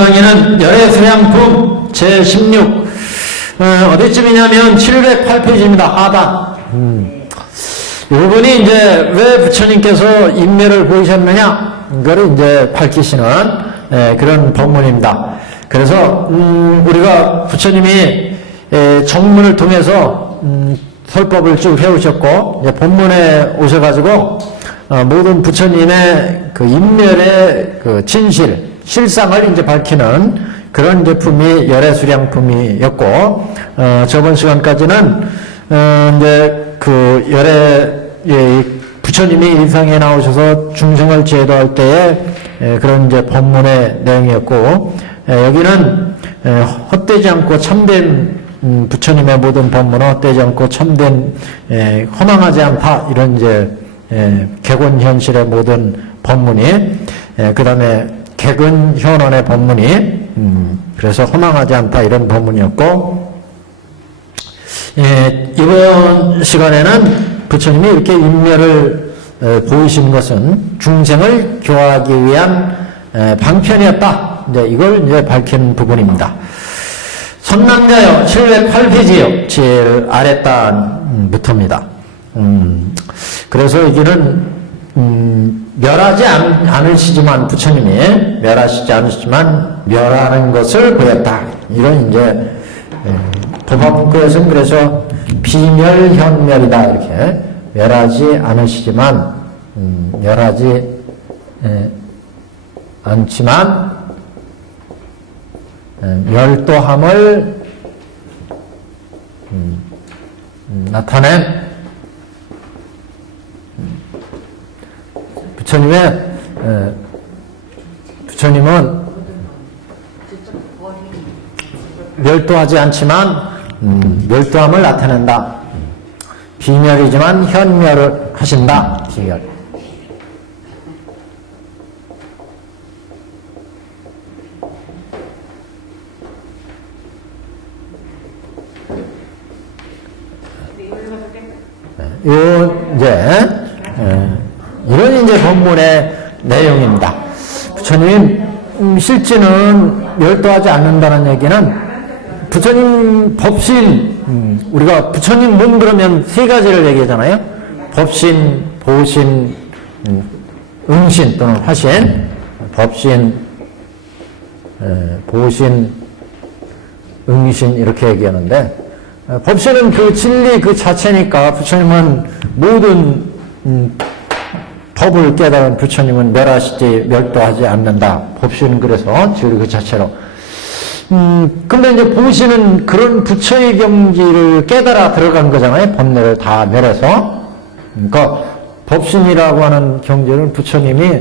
강의는 열애수양품 제16 어디쯤이냐면 708페이지입니다. 하단. 이 부분이 이제 왜 부처님께서 인멸을 보이셨느냐 이거를 이제 밝히시는 그런 법문입니다. 그래서 우리가 부처님이 정문을 통해서 설법을 쭉 해오셨고 이제 본문에 오셔가지고 모든 부처님의 그 인멸의 그 진실, 실상을 이제 밝히는 그런 제품이 열애수량품이었고 저번 시간까지는 이제 그 부처님이 일상에 나오셔서 중생을 제도할 때에 그런 이제 법문의 내용이었고 여기는 헛되지 않고 참된 부처님의 모든 법문은 헛되지 않고 참된 허망하지 않다 이런 이제 객원 현실의 모든 법문이 그 다음에 객은 현원의 법문이 그래서 허망하지 않다 이런 법문이었고 이번 시간에는 부처님이 이렇게 인멸을 보이신 것은 중생을 교화하기 위한 방편이었다. 이제 이걸 이제 밝힌 부분입니다. 선남자요 708페이지요 제일 아랫단부터입니다. 그래서 여기는 멸하지 않으시지만 부처님이 멸하시지 않으시지만 멸하는 것을 보였다. 이런 이제 법화문구에서는 그래서 비멸현멸이다 이렇게 멸하지 않으시지만 멸하지 않지만 멸도함을 나타낸 부처님은 멸도하지 않지만 멸도함을 나타낸다. 비멸이지만 현멸을 하신다. 비멸. 이런 이제 본문의 내용입니다. 부처님 실제는 멸도하지 않는다는 얘기는 부처님 법신 우리가 부처님 문 그러면 세 가지를 얘기하잖아요. 법신, 보신, 응신 또는 화신. 법신, 보신, 응신 이렇게 얘기하는데 법신은 그 진리 그 자체니까 부처님은 모든 법을 깨달은 부처님은 멸하시지 멸도하지 않는다. 법신은 그래서 진리 그 자체로. 근데 이제 보시는 그런 부처의 경지를 깨달아 들어간 거잖아요. 번뇌를 다 멸해서. 그러니까 법신이라고 하는 경지는 부처님이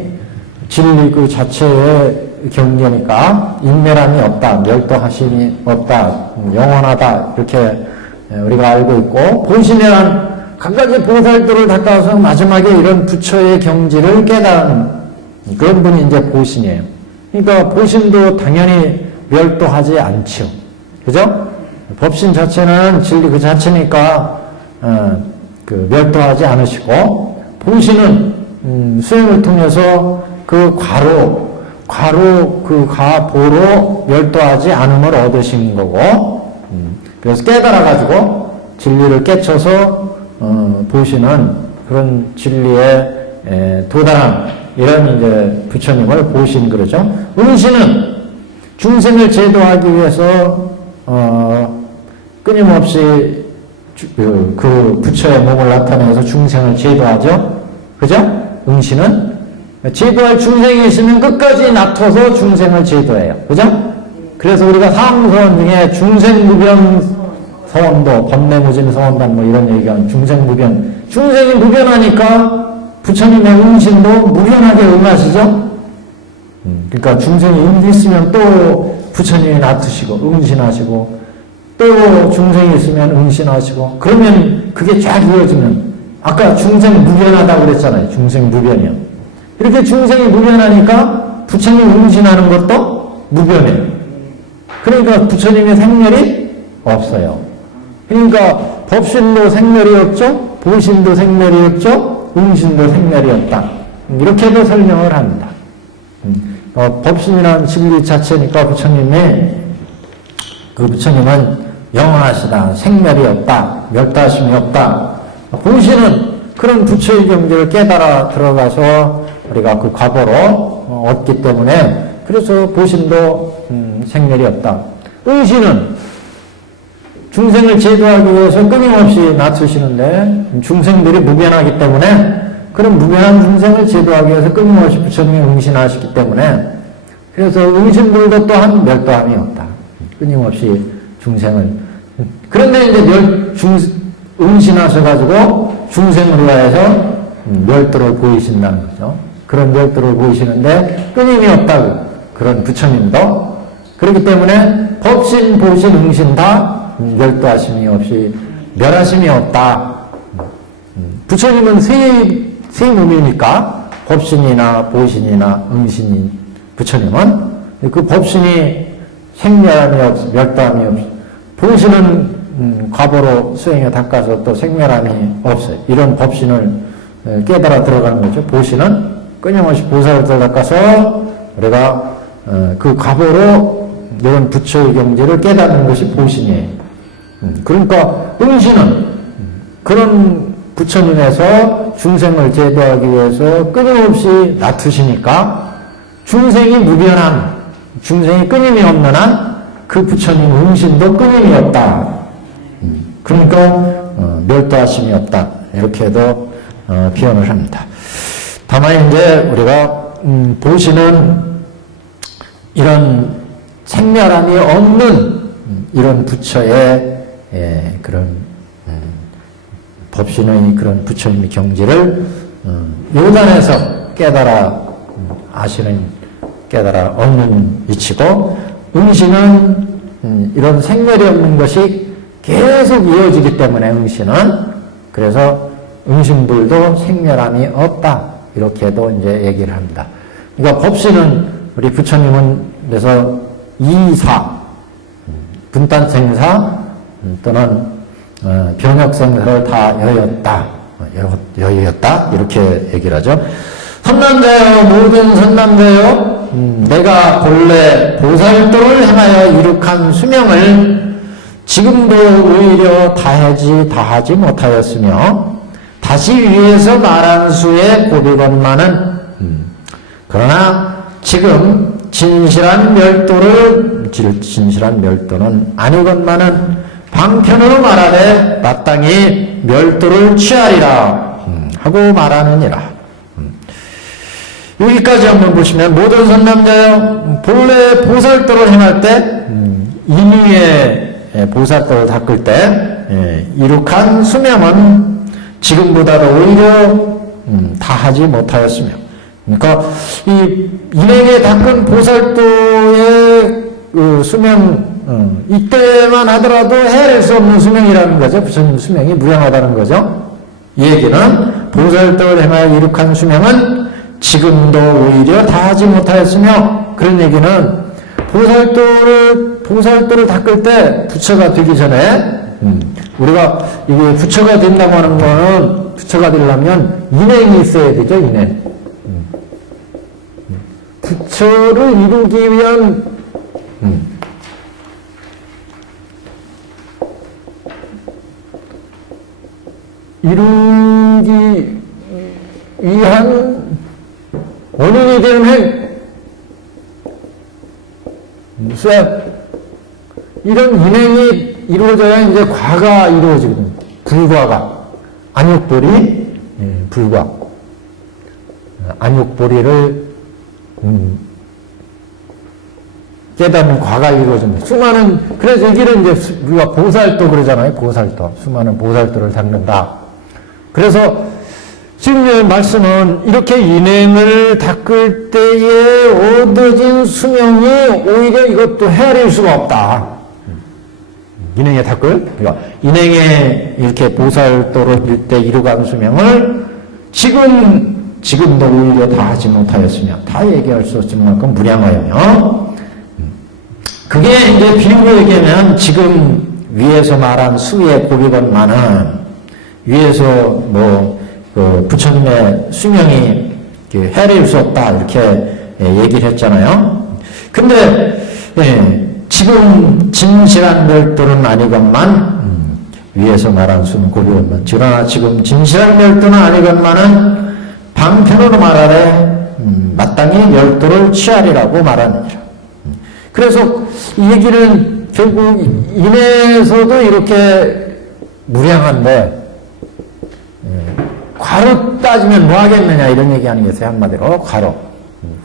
진리 그 자체의 경계니까 인멸함이 없다. 멸도하심이 없다. 영원하다. 이렇게 우리가 알고 있고 보신이란 각가지 보살도를 닦아서 마지막에 이런 부처의 경지를 깨달은 그런 분이 이제 보신이에요. 그러니까 보신도 당연히 멸도하지 않죠. 그죠? 법신 자체는 진리 그 자체니까 그 멸도하지 않으시고 보신은 수행을 통해서 그 과로 그 가보로 멸도하지 않음을 얻으신 거고 그래서 깨달아가지고 진리를 깨쳐서 보시는 그런 진리에 도달한 이런 이제 부처님을 보신 그러죠. 응신은 중생을 제도하기 위해서 끊임없이 그 부처의 몸을 나타내서 중생을 제도하죠. 그죠? 응신은 제도할 중생이 있으면 끝까지 놔둬서 중생을 제도해요. 그죠? 그래서 우리가 사무서원 중에 중생무변 서원도, 법내무진 서원단 뭐 이런 얘기가 중생무변. 중생이 무변하니까 부처님의 응신도 무변하게 응하시죠? 그러니까 중생이 있으면 또 부처님이 놔두시고 응신하시고 또 중생이 있으면 응신하시고 그러면 그게 쫙 이어지면 아까 중생 무변하다고 그랬잖아요. 중생 무변이요. 이렇게 중생이 무변하니까 부처님 응신하는 것도 무변해요. 그러니까 부처님의 생멸이 없어요. 그러니까 법신도 생멸이 없죠. 보신도 생멸이 없죠. 응신도 생멸이 없다. 이렇게도 설명을 합니다. 법신이라는 진리 자체니까 부처님은 영원하시다, 생멸이 없다, 멸다심이 없다. 보시는 그런 부처의 경지를 깨달아 들어가서 우리가 그 과보로 얻기 때문에 그래서 보신도 생멸이 없다. 응시는 중생을 제도하기 위해서 끊임없이 낮추시는데 중생들이 무변하기 때문에 그런 무변한 중생을 제도하기 위해서 끊임없이 부처님이 응신하시기 때문에 그래서 응신들도 또한 멸도함이 없다. 끊임없이 중생을. 그런데 이제 응신하셔가지고 중생을 위하여서 멸도를 보이신다는 거죠. 그런 멸도를 보이시는데 끊임이 없다고. 그런 부처님도. 그렇기 때문에 법신, 보신, 응신 다 멸도하심이 없이 멸하심이 없다. 부처님은 세 몸이니까 법신이나 보신이나 응신인 부처님은 그 법신이 생멸함이 없이 멸도함이 없이 보신은 과보로 수행에 닦아서 또 생멸함이 없어요. 이런 법신을 깨달아 들어가는 거죠. 보신은 끊임없이 보살을 닦아서 우리가 그 과보로 이런 부처의 경지를 깨닫는 것이 보신이에요. 그러니까 응신은 그런 부처님에서 중생을 제도하기 위해서 끊임없이 낮추시니까 중생이 무변한, 중생이 끊임이 없는 한 그 부처님 응신도 끊임이 없다. 그러니까 멸도하심이 없다. 이렇게도 표현을 합니다. 다만 이제 우리가 보시는 이런 생멸함이 없는 이런 부처의 그런 법신의 그런 부처님의 경지를 요단에서 깨달아 얻는 위치고 응신은 이런 생멸이 없는 것이 계속 이어지기 때문에 응신은 그래서 응신불도 생멸함이 없다. 이렇게도 이제 얘기를 합니다. 그러니까 법신은 우리 부처님은 그래서 이사, 분단생사 또는 병역생사를 다 여였다. 이렇게 얘기를 하죠. 선남자여, 모든 선남자여, 내가 본래 보살도를 행하여 이룩한 수명을 지금도 오히려 다하지 못하였으며 다시 위에서 말한 수의 고비건만은 그러나 지금 진실한 멸도는 아니건만은 방편으로 말하되 마땅히 멸도를 취하리라 하고 말하느니라. 여기까지 한번 보시면 모든 선남자여 본래 보살도를 행할 때 인위의 보살도를 닦을 때 이룩한 수명은 지금보다도 오히려 다하지 못하였으며 그러니까 이 인행에 닦은 보살도의 그 수명 이때만 하더라도 헤아릴 수 없는 수명이라는 거죠. 부처님 수명이 무량하다는 거죠. 이 얘기는 보살도를 행하여 이룩한 수명은 지금도 오히려 다하지 못하였으며 그런 얘기는 보살도를 닦을 때 부처가 되기 전에 우리가 이게 부처가 된다고 하는 거는 부처가 되려면 인행이 있어야 되죠. 인행. 부처를 이루기 위한 이루기 위한 원인이 되는 행 이런 인행이 이루어져야 이제 과가 이루어지거든요. 불과가 안욕보리 불과 안욕보리를 깨닫는 과가 이루어집니다. 그래서 이 길은 이제 우리가 보살도 그러잖아요. 보살도. 수많은 보살도를 닦는다. 그래서 지금 말씀은 이렇게 인행을 닦을 때에 얻어진 수명이 오히려 이것도 헤아릴 수가 없다. 인행에 그러니까 인행에 이렇게 보살도를 일 때 이루간 수명을 지금도 오히려 다 하지 못하였으며 다 얘기할 수 없을 만큼 무량하여며 그게 이제 비유로 얘기하면 지금 위에서 말한 수의 고비건만은 위에서 그 부처님의 수명이 헤아릴 수 없다 이렇게 얘기를 했잖아요. 근데 지금 진실한 멸도는 아니건만 위에서 말한 수는 고비건만 그러나 지금 진실한 멸도는 아니건만은 방편으로 말하되 마땅히 멸도를 취하리라고 말하느니라. 그래서 이 얘기는 결국 인에서도 이렇게 무량한데 과로 따지면 뭐 하겠느냐 이런 얘기 아니겠어요? 한마디로 과로.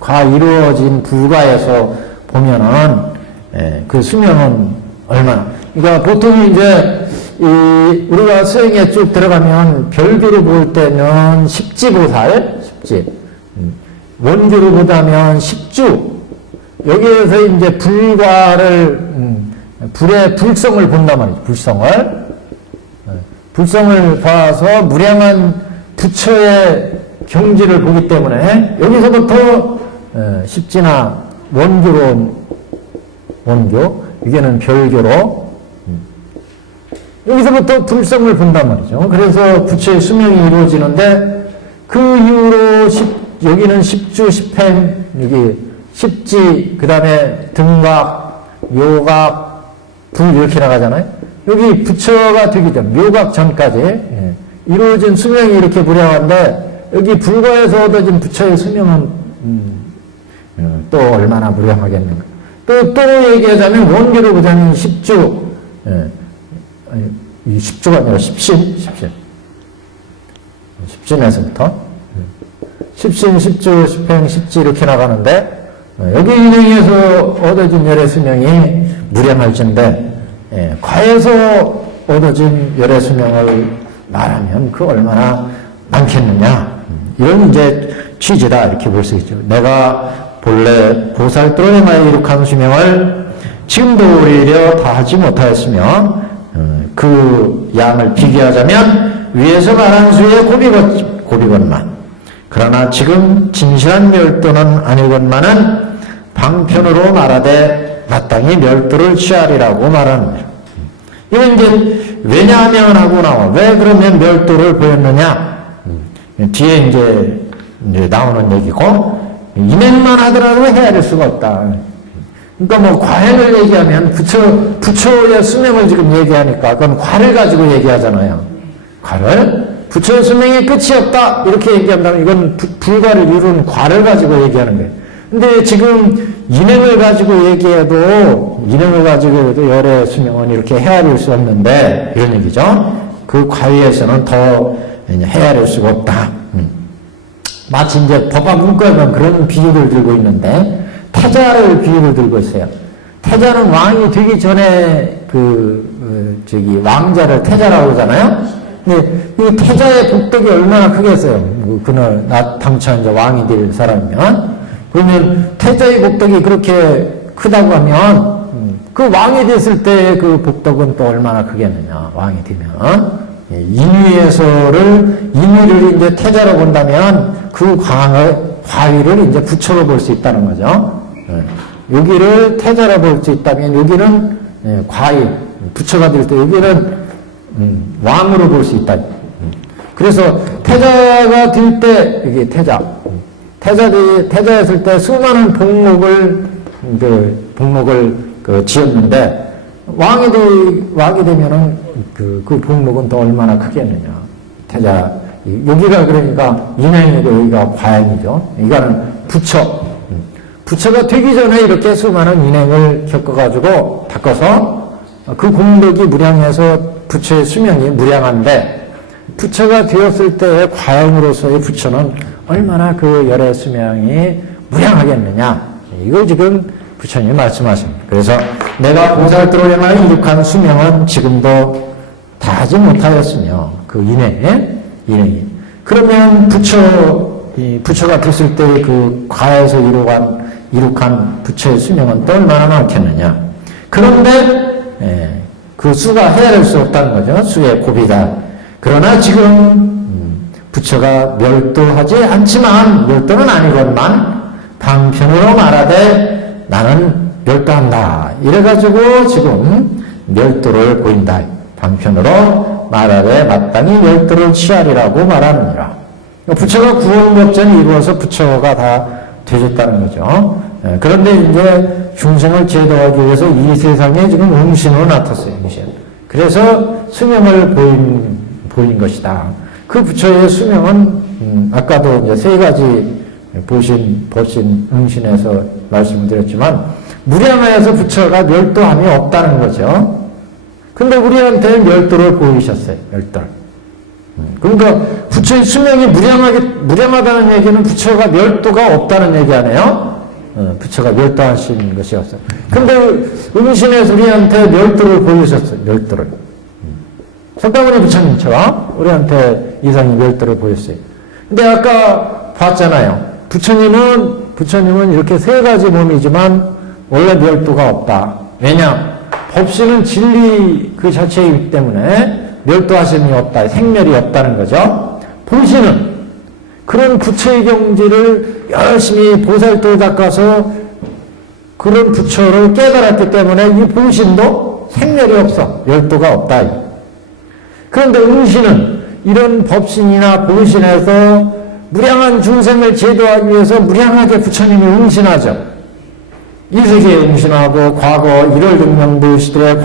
과 이루어진 불과에서 보면은 그 수명은 얼마나. 그러니까 보통 이제 우리가 수행에 쭉 들어가면 별교로 볼 때는 십지보살, 십지. 원교로 보자면 십주. 여기에서 이제 불과를 불의 불성을 본단 말이죠. 불성을 봐서 무량한 부처의 경지를 보기 때문에 여기서부터 십지나 원교 이게는 별교로 여기서부터 불성을 본단 말이죠. 그래서 부처의 수명이 이루어지는데 그 이후로 여기는 십주, 십행, 여기 십지, 그 다음에 등각, 묘각, 불 이렇게 나가잖아요. 여기 부처가 되기 전, 묘각 전까지 이루어진 수명이 이렇게 무량한데 여기 불과에서 얻어진 부처의 수명은 또 얼마나 무량하겠는가. 또 얘기하자면 원교로 보자면 십주, 이 십주가 아니라 십신에서부터 십신, 십주, 십행, 십지 이렇게 나가는데 여기 인행에서 얻어진 열의 수명이 무량할진데 과에서 얻어진 열의 수명을 말하면 그 얼마나 많겠느냐 이런 이제 취지다 이렇게 볼 수 있죠. 내가 본래 보살도로 행하여 이룩한 수명을 지금도 오히려 다 하지 못하였으며 그 양을 비교하자면 위에서 말한 수의 고비건만 그러나 지금 진실한 멸도는 아니건만은 방편으로 말하되 마땅히 멸도를 취하리라고 말합니다. 이건 이제 왜냐하면 하고 나와. 왜 그러면 멸도를 보였느냐? 뒤에 이제 나오는 얘기고 인행만 하더라도 헤아릴 수가 없다. 그러니까 뭐 과행을 얘기하면 부처의 수명을 지금 얘기하니까 그건 과를 가지고 얘기하잖아요. 과를 부처의 수명이 끝이 없다 이렇게 얘기한다면 이건 불과를 이루는 과를 가지고 얘기하는 거예요. 근데 지금 인행을 가지고 얘기해도 열의 수명은 이렇게 헤아릴 수 없는데 이런 얘기죠. 그 과위에서는 더 헤아릴 수가 없다. 마치 이제 법화 문과에는 그런 비유를 들고 있는데 태자를 비유를 들고 있어요. 태자는 왕이 되기 전에 왕자를 태자라고 하잖아요. 근데 이 태자의 복덕이 얼마나 크겠어요. 그날 당초 이제 왕이 될 사람이면. 그러면 태자의 복덕이 그렇게 크다고 하면 그 왕이 됐을 때 그 복덕은 또 얼마나 크겠느냐. 왕이 되면. 인위를 이제 태자로 본다면 그 과위를 이제 부처로 볼 수 있다는 거죠. 여기를 태자로 볼 수 있다면 여기는 과위, 부처가 될 때 여기는 왕으로 볼 수 있다. 그래서 태자가 될 때 이게 태자였을 때 수많은 복목을 지었는데 왕이 되면은 그 복목은 더 얼마나 크겠느냐. 태자 여기가 그러니까 인행이고 여기가 과행이죠. 이거는 부처가 되기 전에 이렇게 수많은 인행을 겪어가지고 닦아서 그 공덕이 무량해서 부처의 수명이 무량한데 부처가 되었을 때의 과행으로서의 부처는 얼마나 그 열의 수명이 무량하겠느냐. 이걸 지금 부처님이 말씀하십니다. 그래서 내가 보살도로 행하여 이룩한 수명은 지금도 다 하지 못하였으며 그 인행이 그러면 부처가 됐을 때 그 과에서 이룩한 부처의 수명은 또 얼마나 많겠느냐. 그런데 그 수가 헤아릴 수 없다는 거죠. 수의 고비다. 그러나 지금 부처가 멸도하지 않지만 멸도는 아니건만 방편으로 말하되 나는 멸도한다. 이래가지고 지금 멸도를 보인다. 방편으로 말하되 마땅히 멸도를 취하리라고 말하느니라. 부처가 구원법전이 이루어서 부처가 다 되셨다는 거죠. 그런데 이제 중생을 제도하기 위해서 이 세상에 지금 응신으로 나탔어요. 응신. 그래서 수명을 보인 것이다. 그 부처의 수명은 아까도 이제 세 가지 보신, 법신, 응신에서 말씀을 드렸지만 무량하여서 부처가 멸도함이 없다는 거죠. 근데 우리한테 멸도를 보이셨어요. 멸도를. 그러니까 부처의 수명이 무량하다는 얘기는 부처가 멸도가 없다는 얘기 아니에요? 부처가 멸도하신 것이 없어요. 근데 응신에서 우리한테 멸도를 보이셨어요. 멸도를. 석가모니 부처님처럼 우리한테 이상의 멸도를 보였어요. 근데 아까 봤잖아요. 부처님은 이렇게 세 가지 몸이지만 원래 멸도가 없다. 왜냐? 법신은 진리 그 자체이기 때문에 멸도하심이 없다. 생멸이 없다는 거죠. 보시는 그런 부처의 경지를 열심히 보살도 닦아서 그런 부처를 깨달았기 때문에 이 보신도 생멸이 없어. 멸도가 없다. 그런데 응신은 이런 법신이나 보신에서 무량한 중생을 제도하기 위해서 무량하게 부처님이 응신하죠. 이 세계에 응신하고 과거 1월 등명부 시절에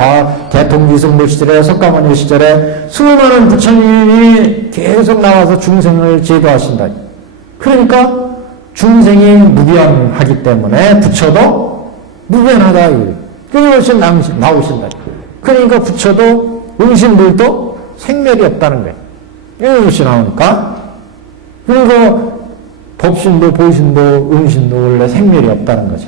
대통기승부 시절에 석가모니 시절에 수많은 부처님이 계속 나와서 중생을 제도하신다. 그러니까 중생이 무변하기 때문에 부처도 무변하다. 끊임없이 나오신다. 그러니까 부처도 응신물도 생멸이 없다는 거예요. 끊임없이 나오니까. 그리고 법신도 보신도 응신도 원래 생멸이 없다는 거죠.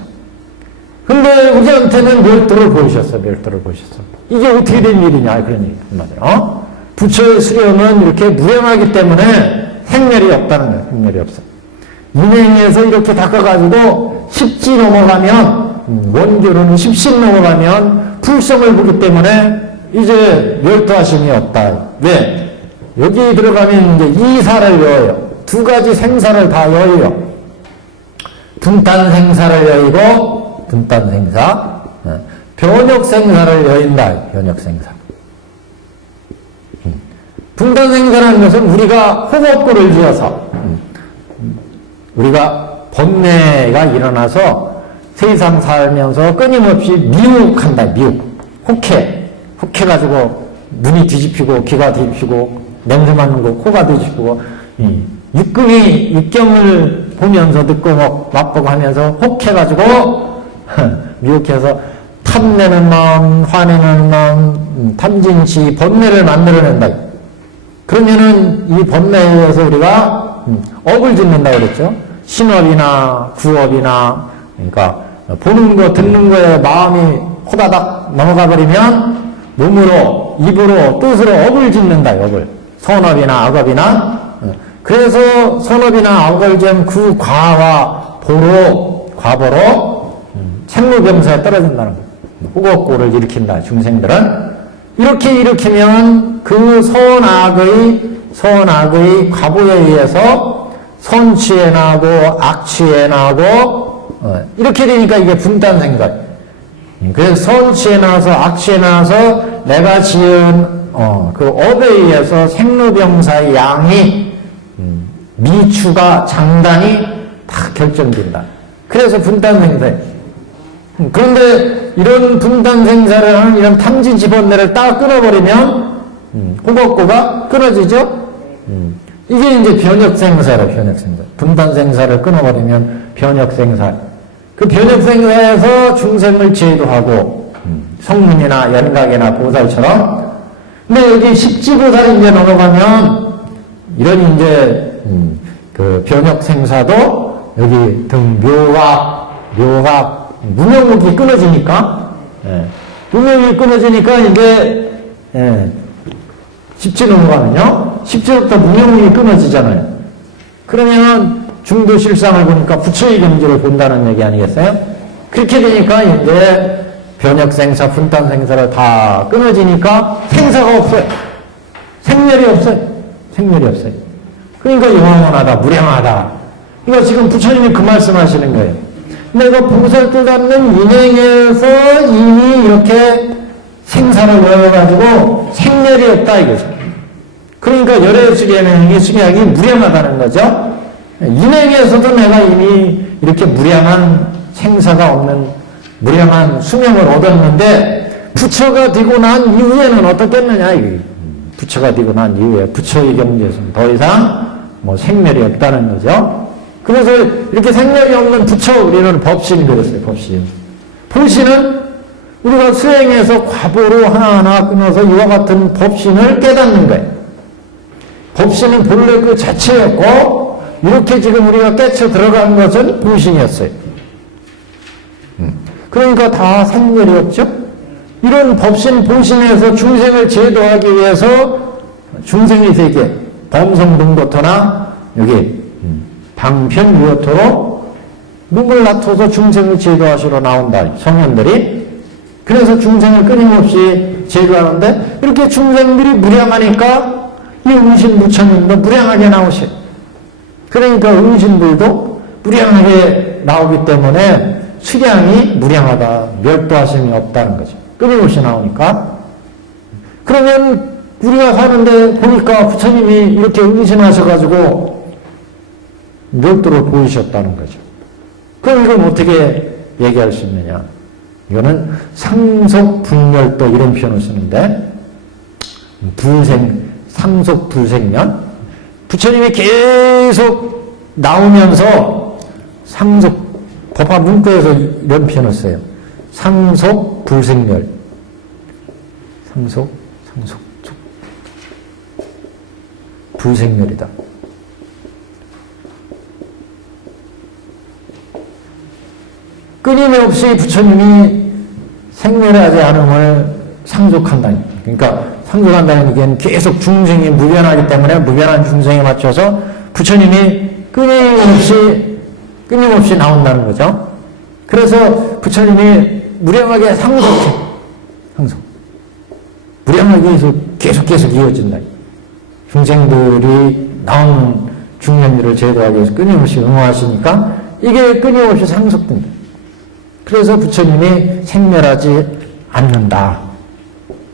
근데 우리한테는 멸도를 보이셨어. 멸도를 보이셨어. 이게 어떻게 된 일이냐 그런 얘기 말이에요. 부처의 수령은 이렇게 무량하기 때문에 생멸이 없다는 거예요. 생멸이 없어. 인행에서 이렇게 닦아가지고 십지 넘어가면 원교로는 십신 넘어가면 불성을 보기 때문에 이제 멸도하심이 없다. 왜? 여기 들어가면 이제 이사를 여어요. 두 가지 생사를 다 여어요. 분탄생사를 여의고 분단생사, 변역생사를 여인다. 변역생사. 분단생사라는 것은 우리가 호흡구를 지어서 우리가 번뇌가 일어나서 세상 살면서 끊임없이 미혹한다. 미혹. 혹해가지고 눈이 뒤집히고 귀가 뒤집히고 냄새 맡는 거 코가 뒤집히고 육경을 보면서 듣고 맛보고 하면서 혹해가지고 미혹해서 탐내는 마음, 화내는 마음, 탐진치, 번뇌를 만들어낸다. 그러면은 이 번뇌에 의해서 우리가 업을 짓는다 그랬죠. 신업이나 구업이나 그러니까 보는 거, 듣는 거에 마음이 호다닥 넘어가 버리면 몸으로, 입으로, 뜻으로 업을 짓는다. 업을. 선업이나 악업이나. 그래서 선업이나 악업을 지은 그 과와 과보로 생로병사에 떨어진다는 거예요. 호곡고를 일으킨다. 중생들은 이렇게 일으키면 그 선악의 과보에 의해서 선취에 나고 악취에 나고 이렇게 되니까 이게 분단생각. 그래서 선취에 나서 악취에 나서 내가 지은 그 업에 의해서 생로병사의 양이 미추가 장단이 다 결정된다. 그래서 분단생사예요. 그런데 이런 분단생사를 하는 이런 탐진치 번뇌를 딱 끊어버리면 호곡고가 끊어지죠? 이게 이제 변역생사로 변역생사. 분단생사를 끊어버리면 변역생사. 그 변역생사에서 중생을 제도하고 성문이나 연각이나 보살처럼. 근데 여기 십지보살이 이제 넘어가면 이런 이제 그 변역생사도 여기 등 묘각 무명목이 끊어지니까, 무명이 끊어지니까 이제, 십지 넘어가면요. 십지부터 무명목이 끊어지잖아요. 그러면 중도실상을 보니까 부처의 경지를 본다는 얘기 아니겠어요? 그렇게 되니까 이제 변역생사, 분단생사를 다 끊어지니까 생사가 없어요. 생멸이 없어요. 생멸이 없어요. 그러니까 영원하다, 무량하다. 이거 지금 부처님이 그 말씀 하시는 거예요. 내가 보살도 닦는 인행에서 이미 이렇게 생사를 넣어가지고 생멸이 없다 이거죠. 그러니까 열애수리행이 수량이 무량하다는 거죠. 인행에서도 내가 이미 이렇게 무량한 생사가 없는 무량한 수명을 얻었는데 부처가 되고 난 이후에는 어떻겠느냐. 부처가 되고 난 이후에 부처의 경지에서는 더 이상 뭐 생멸이 없다는 거죠. 그래서 이렇게 생멸이 없는 부처, 우리는 법신 그랬어요. 법신. 법신은 우리가 수행해서 과보로 하나하나 끊어서 이와 같은 법신을 깨닫는 거예요. 법신은 본래 그 자체였고 이렇게 지금 우리가 깨쳐 들어간 것은 보신이었어요. 그러니까 다 생멸이 없죠. 이런 법신 보신에서 중생을 제도하기 위해서 중생이 되게 범성등도토나 여기 방편유효토로 몸을 낮춰서 중생을 제도하시러 나온다. 성현들이. 그래서 중생을 끊임없이 제도하는데 이렇게 중생들이 무량하니까 이 응신 부처님도 무량하게 나오셔요. 그러니까 응신들도 무량하게 나오기 때문에 수량이 무량하다. 멸도하심이 없다는 거죠. 끊임없이 나오니까. 그러면 우리가 사는데 보니까 부처님이 이렇게 응신하셔가지고 멸도를 보이셨다는 거죠. 그럼 이건 어떻게 얘기할 수 있느냐. 이거는 상속불멸도 이런 표현을 쓰는데 상속불생년 부처님이 계속 나오면서 법화 문구에서 이런 표현을 써요. 상속불생멸 불생멸이다. 끊임없이 부처님이 생멸하지 않음을 상속한다니. 그러니까 상속한다는 얘기는 계속 중생이 무변하기 때문에 무변한 중생에 맞춰서 부처님이 끊임없이 나온다는 거죠. 그래서 부처님이 무량하게 상속. 무량하게 해서 계속 이어진다. 중생들이 나오는 중생들을 제도하기 위해서 끊임없이 응호하시니까 이게 끊임없이 상속된다. 그래서 부처님이 생멸하지 않는다.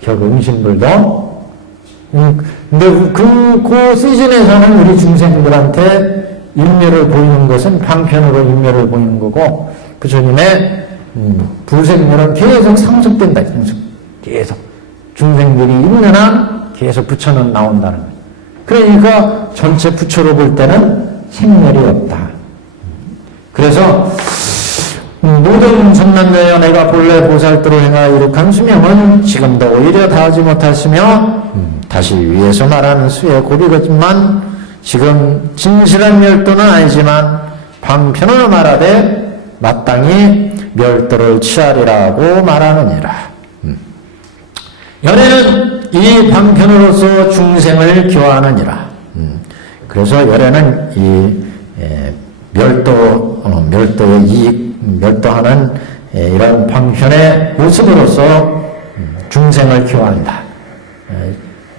결국 응신들도. 근데 그 시즌에서는 우리 중생들한테 인멸을 보이는 것은 방편으로 인멸을 보이는 거고 부처님의 불생멸은 계속 상속된다. 계속. 중생들이 있는 한 계속 부처는 나온다는 거예요. 그러니까 전체 부처로 볼 때는 생멸이 없다. 그래서 모든 선남녀여 내가 본래 보살도로 행하여 이룩한 수명은 지금도 오히려 다하지 못하시며 다시 위에서 말하는 수의 고비거지만 지금 진실한 멸도는 아니지만 방편으로 말하되 마땅히 멸도를 취하리라고 말하느니라. 열애는 이 방편으로서 중생을 교화하느니라. 그래서 열애는 이 멸도의 이익, 멸도하는 이런 방편의 모습으로서 중생을 교화한다.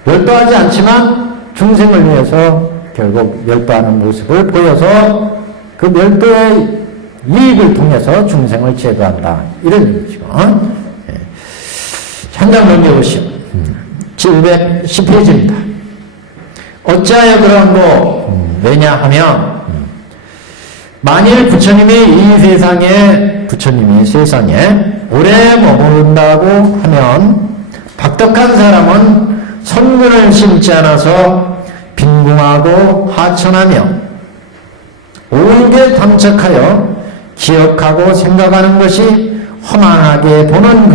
멸도하지 않지만 중생을 위해서 결국 멸도하는 모습을 보여서 그 멸도의 이익을 통해서 중생을 제도한다. 이런 얘기죠. 한 장 넘겨보시오. 710페이지입니다. 어찌하여 그런고 왜냐하면 만일 부처님이 세상에 오래 머무른다고 하면 박덕한 사람은 선근을 심지 않아서 빈궁하고 하천하며 옳게 탐착하여 기억하고 생각하는 것이 허망하게 보는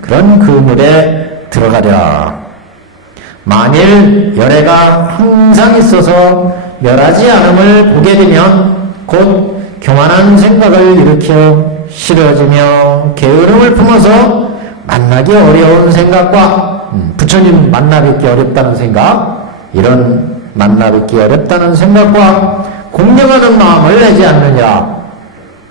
그런 그물에 들어가랴. 만일 열애가 항상 있어서 멸하지 않음을 보게 되면 곧 교만한 생각을 일으켜 싫어지며 게으름을 품어서 만나기 어려운 생각과 부처님 만나뵙기 어렵다는 생각, 이런 만나뵙기 어렵다는 생각과 공경하는 마음을 내지 않느니라.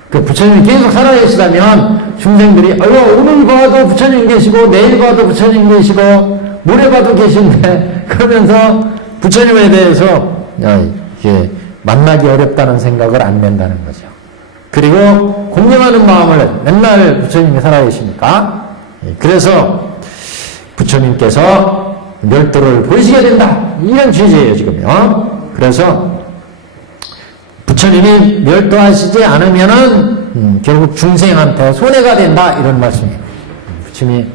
그 부처님이 계속 살아계시다면 중생들이 오늘 봐도 부처님 계시고 내일 봐도 부처님 계시고 모레 봐도 계신데 그러면서 부처님에 대해서 이게 만나기 어렵다는 생각을 안 낸다는 거죠. 그리고 공경하는 마음을 맨날 부처님이 살아계시니까 그래서 부처님께서 멸도를 보이시게 된다. 이런 취지예요 지금요. 그래서 부처님이 멸도하시지 않으면은 결국 중생한테 손해가 된다 이런 말씀이에요. 부처님이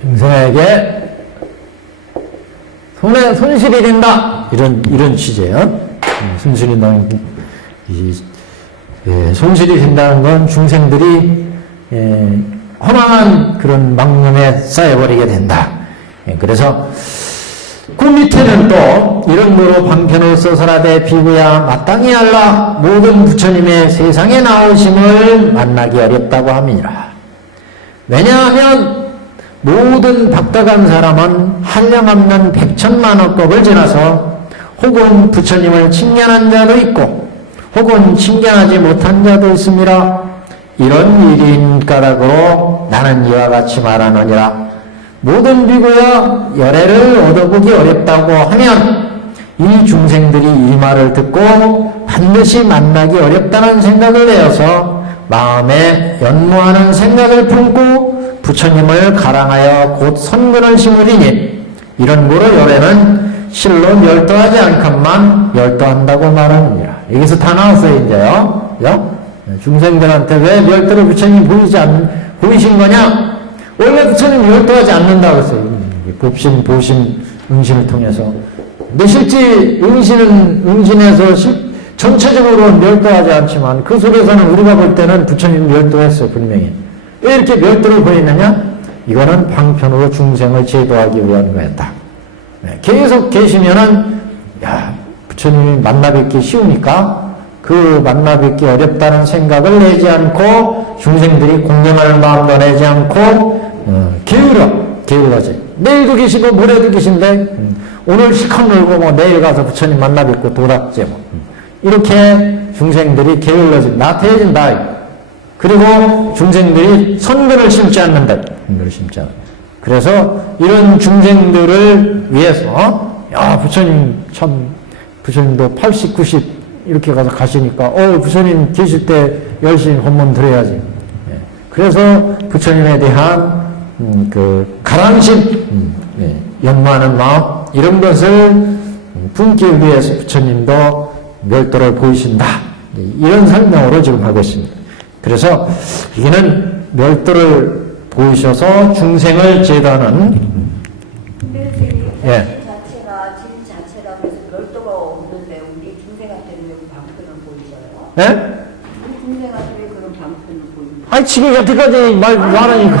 중생에게 손실이 된다 이런 취지예요. 손실이 손실이 된다는 건 중생들이 허망한 그런 막념에 쌓여버리게 된다. 그래서 그 밑에는 또 이런 거로 방편을 써서라되 비구야 마땅히 알라 모든 부처님의 세상에 나오심을 만나기 어렵다고 함이니라. 왜냐하면 모든 박덕한 사람은 한량없는 백천만억법을 지나서 혹은 부처님을 칭견한 자도 있고 혹은 칭견하지 못한 자도 있습니다. 이런 일인 까닭으로 나는 이와 같이 말하느니라. 모든 비구야 열애를 얻어보기 어렵다고 하면 이 중생들이 이 말을 듣고 반드시 만나기 어렵다는 생각을 내어서 마음에 연무하는 생각을 품고 부처님을 가랑하여 곧 선근을 심으리니 이런 고로 열애는 실로 멸도하지 않건만 멸도한다고 말합니다. 여기서 다 나왔어요 이제요. 그죠? 중생들한테 왜 멸도를 부처님이 보이신 거냐? 원래 부처님 멸도하지 않는다고 했어요. 법신, 보신, 응신을 통해서. 근데 실제 응신에서 전체적으로 멸도하지 않지만 그 속에서는 우리가 볼 때는 부처님 멸도했어요. 분명히. 왜 이렇게 멸도를 보이느냐? 이거는 방편으로 중생을 제도하기 위한 거였다. 계속 계시면은 야 부처님이 만나 뵙기 쉬우니까 그 만나 뵙기 어렵다는 생각을 내지 않고 중생들이 공경할 마음도 내지 않고 게을러지. 내일도 계시고 모레도 계신데 오늘 실컷 놀고 뭐 내일 가서 부처님 만나 뵙고 도닥제 뭐 이렇게 중생들이 게을러진 나태해진다. 그리고 중생들이 선근을 심지 않는다. 선근을 심지 않는다. 그래서 이런 중생들을 위해서 야 부처님도 80, 90 이렇게 가서 가시니까 부처님 계실 때 열심히 법문 들어야지. 그래서 부처님에 대한 그 가랑심, 연마하는 마음 이런 것을 품기 위해서 부처님도 멸도를 보이신다. 이런 설명으로 지금 하고 있습니다. 그래서 이게는 멸도를 보이셔서 중생을 제도하는 자체가 진 자체라고 해서 멸도가 없는데 우리 중생한테는 왜 방편을 보이셔요? 예? 우리 중생한테 왜 그런 방편을 보이는 아니 지금 여태까지 말하니까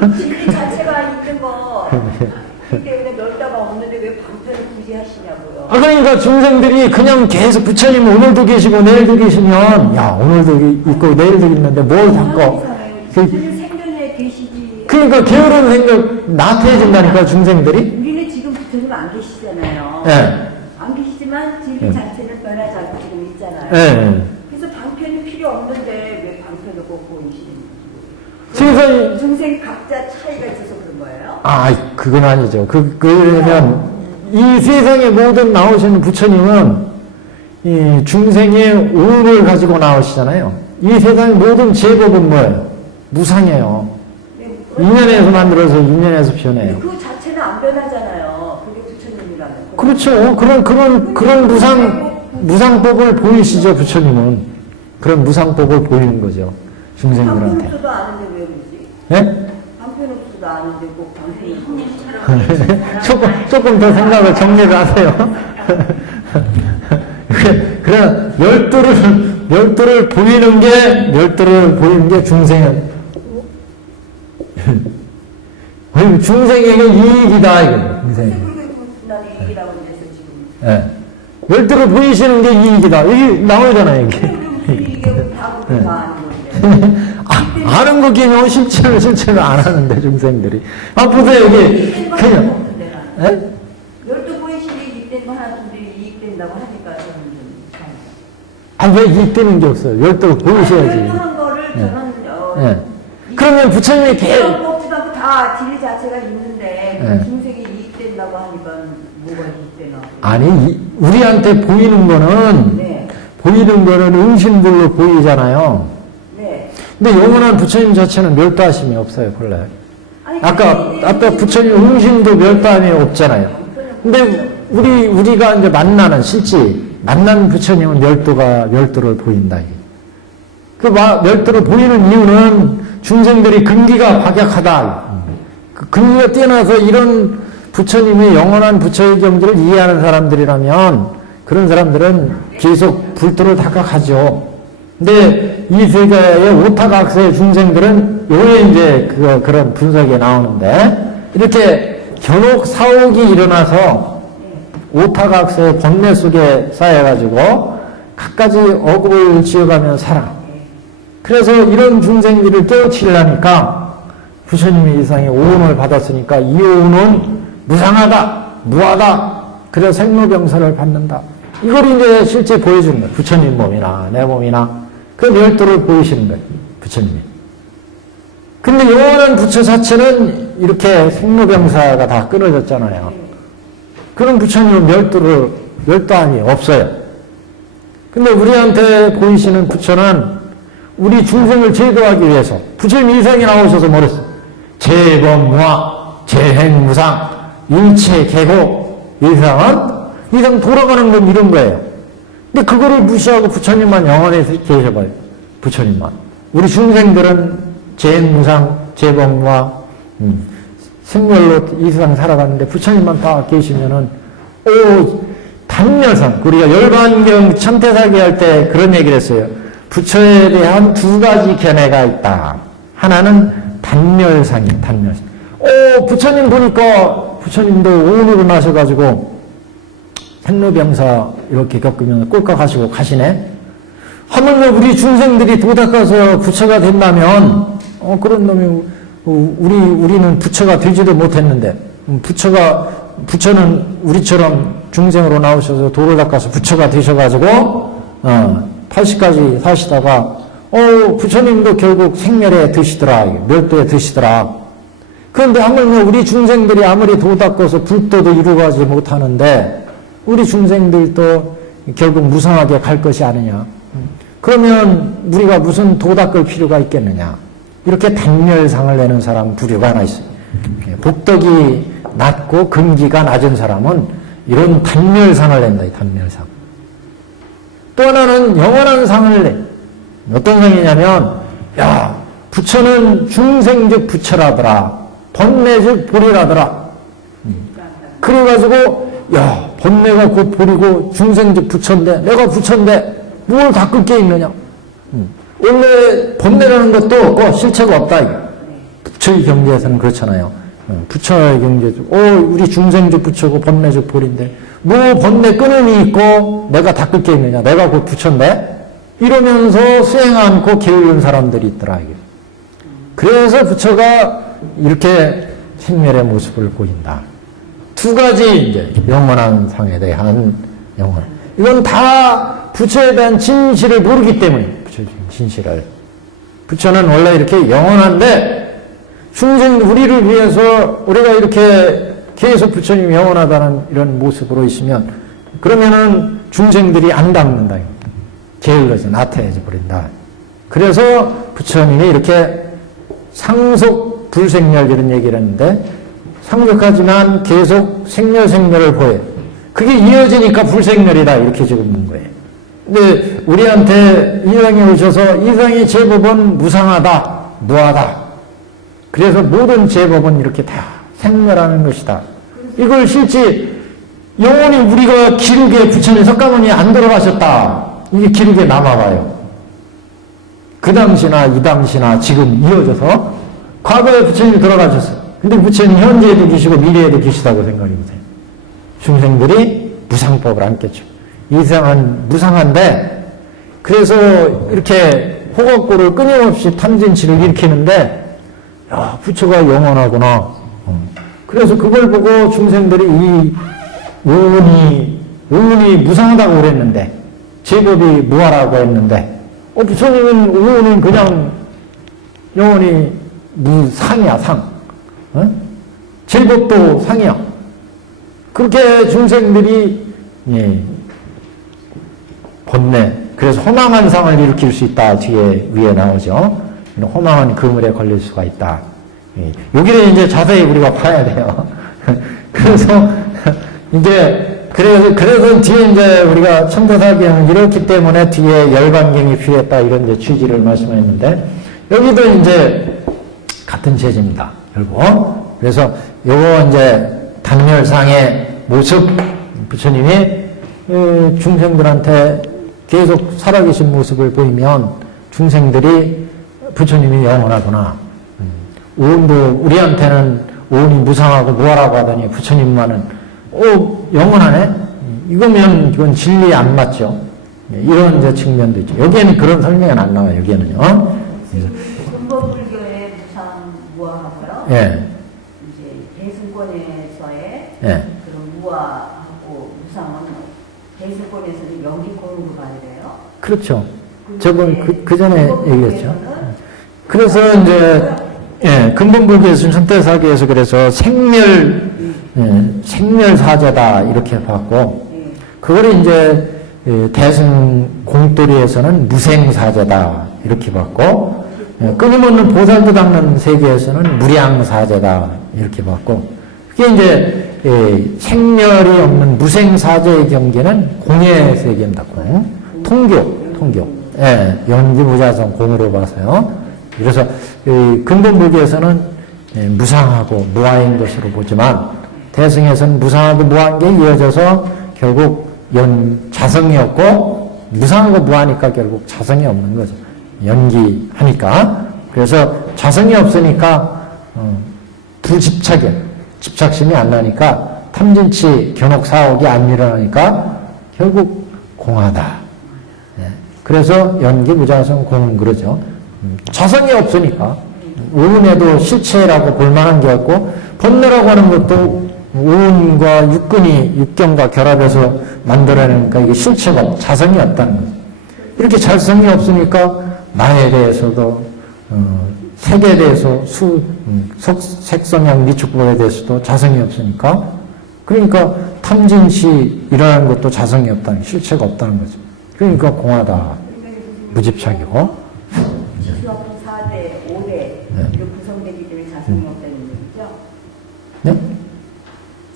그 진리 자체가 있는 거 그때 멸도가 없는데 왜 방편을 굳이 하시냐고요? 그러니까 중생들이 그냥 계속 부처님 오늘도 계시고 내일도 계시면 야 오늘도 있고 내일도 있는데 뭘 자꾸 생전에 계시지. 그러니까 게으른 생각 나태해진다니까 중생들이. 우리는 지금 부처님 안 계시잖아요. 예. 안 계시지만 진리 자체는 변하지 않고 지금 있잖아요. 예. 그래서 방편이 필요 없는데 왜 방편을 꼭 보이시는지. 그래서 중생 각자 차이가 있어서 그런 거예요? 그건 아니죠. 그러면 이 세상의 모든 나오시는 부처님은 이 중생의 운을 가지고 나오시잖아요. 이 세상의 모든 제법은 뭐예요? 무상해요. 인연에서 만들어서 인연에서 변해요. 그 자체는 안 변하잖아요. 그게 부처님이라는. 그렇죠. 그런 무상법을 보이시죠, 부처님은. 그런 무상법을 보이는 거죠, 중생들한테. 방편없어도 아는데 왜 그러지? 네? 방편없어도 아는데 꼭 방편이 조금 더 생각을 정리를 하세요. 그래, 멸도를 보이는 게 중생은, 중생에게 이익이다, 이거. 나는 이익이라고 해서 지금. 예. 멸도를 보이시는 게 이익이다. 여기 나오잖아요, 이게. 이게 다 아는 건데. 아는 거기는 실체를 안 하는데, 중생들이. 보세요, 여기. 그냥. 예? 멸도 보이시는 이익된 거 하나 둘이 이익된다고 하니까 저는 왜 이익되는 게 없어요? 멸도를 보이셔야지. 멸도한 거를 저는 그러면 부처님이 뽑지도 않고 다 진리 자체가 있는데 예. 중생이 이익된다고 하니까 뭐가 이익 아니, 우리한테 보이는 거는, 네. 보이는 거는 응신불로 보이잖아요. 네. 근데 영원한 부처님 자체는 멸도하심이 없어요, 본래. 아니, 아까 부처님 응신도 멸도함이 없잖아요. 근데 우리가 이제 만나는, 실제, 만난 부처님은 멸도를 보인다. 멸도를 보이는 이유는 중생들이 근기가 박약하다. 그 근기가 뛰어나서 이런 부처님의 영원한 부처의 경지를 이해하는 사람들이라면 그런 사람들은 계속 불도를 닦아가죠. 근데 이 세계의 오타각세의 중생들은 요에 이제 그런 분석이 나오는데 이렇게 견옥 사옥이 일어나서 오타각세의 번뇌 속에 쌓여가지고 갖가지 억울을 지어가며 살아. 그래서 이런 중생들을 깨우치려니까 부처님의 이상의 오운을 받았으니까 이 오운은 무상하다, 무하다. 그래서 생로병사를 받는다. 이걸 이제 실제 보여주는 거예요. 부처님 몸이나 내 몸이나 그 멸도를 보이시는 거예요. 부처님이. 근데 영원한 부처 자체는 이렇게 생로병사가 다 끊어졌잖아요. 그런 부처님은 멸도함이 없어요. 근데 우리한테 보이시는 부처는 우리 중생을 제도하기 위해서 부처님 이상이 나오셔서 뭐랬어요? 재범무화, 재행무상, 일체 계고 이상 돌아가는 건 이런 거예요. 근데 그거를 무시하고 부처님만 영원히 계셔봐요. 부처님만. 우리 중생들은 재행무상, 재범무화, 생멸로 이상 살아가는데 부처님만 다 계시면은 단멸상. 우리가 열반경 참태사기 할 때 그런 얘기를 했어요. 부처에 대한 두 가지 견해가 있다. 하나는 단멸상이에요. 단멸상. 부처님 보니까 부처님도 오늘로 나셔가지고 생로병사 이렇게 겪으면 꼴깍하시고 가시네. 하물며 우리 중생들이 도닦아서 부처가 된다면 그런 놈이 우리는 부처가 되지도 못했는데 부처는 우리처럼 중생으로 나오셔서 도를 닦아서 부처가 되셔가지고 80까지 사시다가 부처님도 결국 생멸에 드시더라. 멸도에 드시더라. 그런데 하물며 우리 중생들이 아무리 도 닦아서 불도도 이루어가지 못하는데 우리 중생들도 결국 무상하게 갈 것이 아니냐. 그러면 우리가 무슨 도 닦을 필요가 있겠느냐. 이렇게 단멸상을 내는 사람 부류가 하나 있어요. 복덕이 낮고 근기가 낮은 사람은 이런 단멸상을 낸다. 이 단멸상. 또 하나는 영원한 상을 내. 어떤 상이냐면 부처는 중생즉 부처라더라. 번뇌즉 보리라더라. 그래가지고 번뇌가 곧 보리고 중생즉 부처인데 내가 부처인데 뭘 닦을 게 있느냐. 원래 번뇌라는 것도 없고 실체가 없다. 부처의 경지에서는 그렇잖아요. 부처의 경지에서 우리 중생즉 부처고 번뇌즉 보리인데 뭐 번뇌 끊음이 있고 내가 닦을 게 있느냐. 내가 곧 부처인데 이러면서 수행 않고 게으른 사람들이 있더라. 그래서 부처가 이렇게 생멸의 모습을 보인다. 두 가지 이제 영원한 상에 대한 영원. 이건 다 부처에 대한 진실을 모르기 때문에 부처의 진실을. 부처는 원래 이렇게 영원한데 중생 우리를 위해서 우리가 이렇게 계속 부처님이 영원하다는 이런 모습으로 있으면 그러면은 중생들이 안 닦는다. 게을러서 나태해져 버린다. 그래서 부처님이 이렇게 상속 불생멸 이런 얘기를 했는데 상속하지만 계속 생멸을 보여요. 그게 이어지니까 불생멸이다 이렇게 적는 거예요. 근데 우리한테 이상이 오셔서 이상의 제법은 무상하다, 무하다. 그래서 모든 제법은 이렇게 다 생멸하는 것이다. 이걸 실제 영원히 우리가 기록에 부처님 석가모니 안 돌아가셨다. 이게 기록에 남아봐요. 그 당시나 이 당시나 지금 이어져서 과거에 부처님이 돌아가셨어요. 근데 부처님 현재에도 계시고 미래에도 계시다고 생각해보세요. 중생들이 무상법을 안겠죠. 이상은 무상한데 그래서 이렇게 호각고를 끊임없이 탐진치를 일으키는데 부처가 영원하구나. 그래서 그걸 보고 중생들이 이 우운이 무상하다고 그랬는데 제법이 무하라고 했는데 부처님은 우운은 그냥 영원히 무상이야. 상. 제법도 상이야. 그렇게 중생들이 예, 번뇌. 그래서 허망한 상을 일으킬 수 있다. 뒤에 위에 나오죠. 허망한 그물에 걸릴 수가 있다. 예, 여기를 이제 자세히 우리가 봐야 돼요. 그래서 이제 그래서 뒤에 이제 우리가 천도사기는 이렇기 때문에 뒤에 열반경이 필요했다 이런 이제 취지를 말씀했는데 여기도 이제 같은 체제입니다. 결국 그래서 요거 이제 단멸상의 모습 부처님이 중생들한테 계속 살아계신 모습을 보이면 중생들이 부처님이 영원하구나. 오온도 우리한테는 오온이 무상하고 무하라고 하더니 부처님만은 영원하네? 이거면 이건 진리에 안 맞죠. 이런 이제 측면도 있죠. 여기에는 그런 설명은 안 나와요. 여기에는요. 근본불교의 무상 무아하고요. 예. 이제 대승권에서의 예. 그런 무아하고 무상은 대승권에서는 영기권으로 봐야 돼요. 그렇죠. 저번 그 전에 얘기했죠. 근본불교에서는 그래서 이제 예, 근본불교에서는 천대사기에서 그래서 생멸사제다 이렇게 봤고 그걸 이제 대승 공돌이에서는 무생사제다 이렇게 봤고 끊임없는 보살도 닦는 세계에서는 무량사제다 이렇게 봤고 그게 이제 생멸이 없는 무생사제의 경계는 공의 세계입니다. 통교 예, 연기무자성 공으로 봐서요. 그래서 근본불교에서는 무상하고 무아인 것으로 보지만 대승에서는 무상하고 무아한 게 이어져서 결국 자성이 없고 무상하고 무아니까 결국 자성이 없는 거죠. 연기하니까. 그래서 자성이 없으니까 불집착이야. 집착심이 안 나니까 탐진치 견옥 사옥이 안 일어나니까 결국 공하다. 그래서 연기무자성 공 그러죠. 자성이 없으니까 오운에도 실체라고 볼만한 게 없고 번뇌라고 하는 것도 오운과 육경과 결합해서 만들어내니까 이게 실체가 없고 자성이 없다는 거죠. 이렇게 자성이 없으니까 나에 대해서도 색에 대해서 색성향 미축법에 대해서도 자성이 없으니까 그러니까 탐진시 일어나는 것도 자성이 없다는 실체가 없다는 거죠. 그러니까 공하다 무집착이고 지수합 4대, 5대 이렇게 구성되기 때문에 자성이 없다는 얘기죠? 네?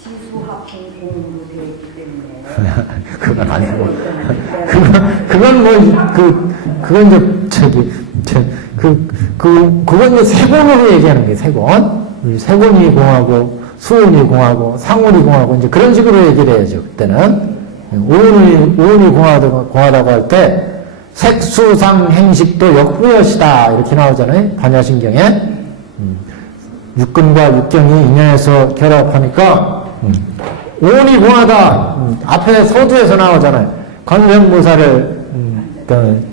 지수합 공으로 되어 있기 때문에 그건 아니고 그건 그건 이제 그건 이제 세곤으로 얘기하는 게 세곤이 공하고 수온이 공하고 상온이 공하고 이제 그런 식으로 얘기를 해야죠. 그때는 오온이 공하다고 할 때 색수상 행식도 역부여시다 이렇게 나오잖아요. 반야신경에 육근과 육경이 인연에서 결합하니까 오온이 공하다 앞에 서두에서 나오잖아요. 관세음보살을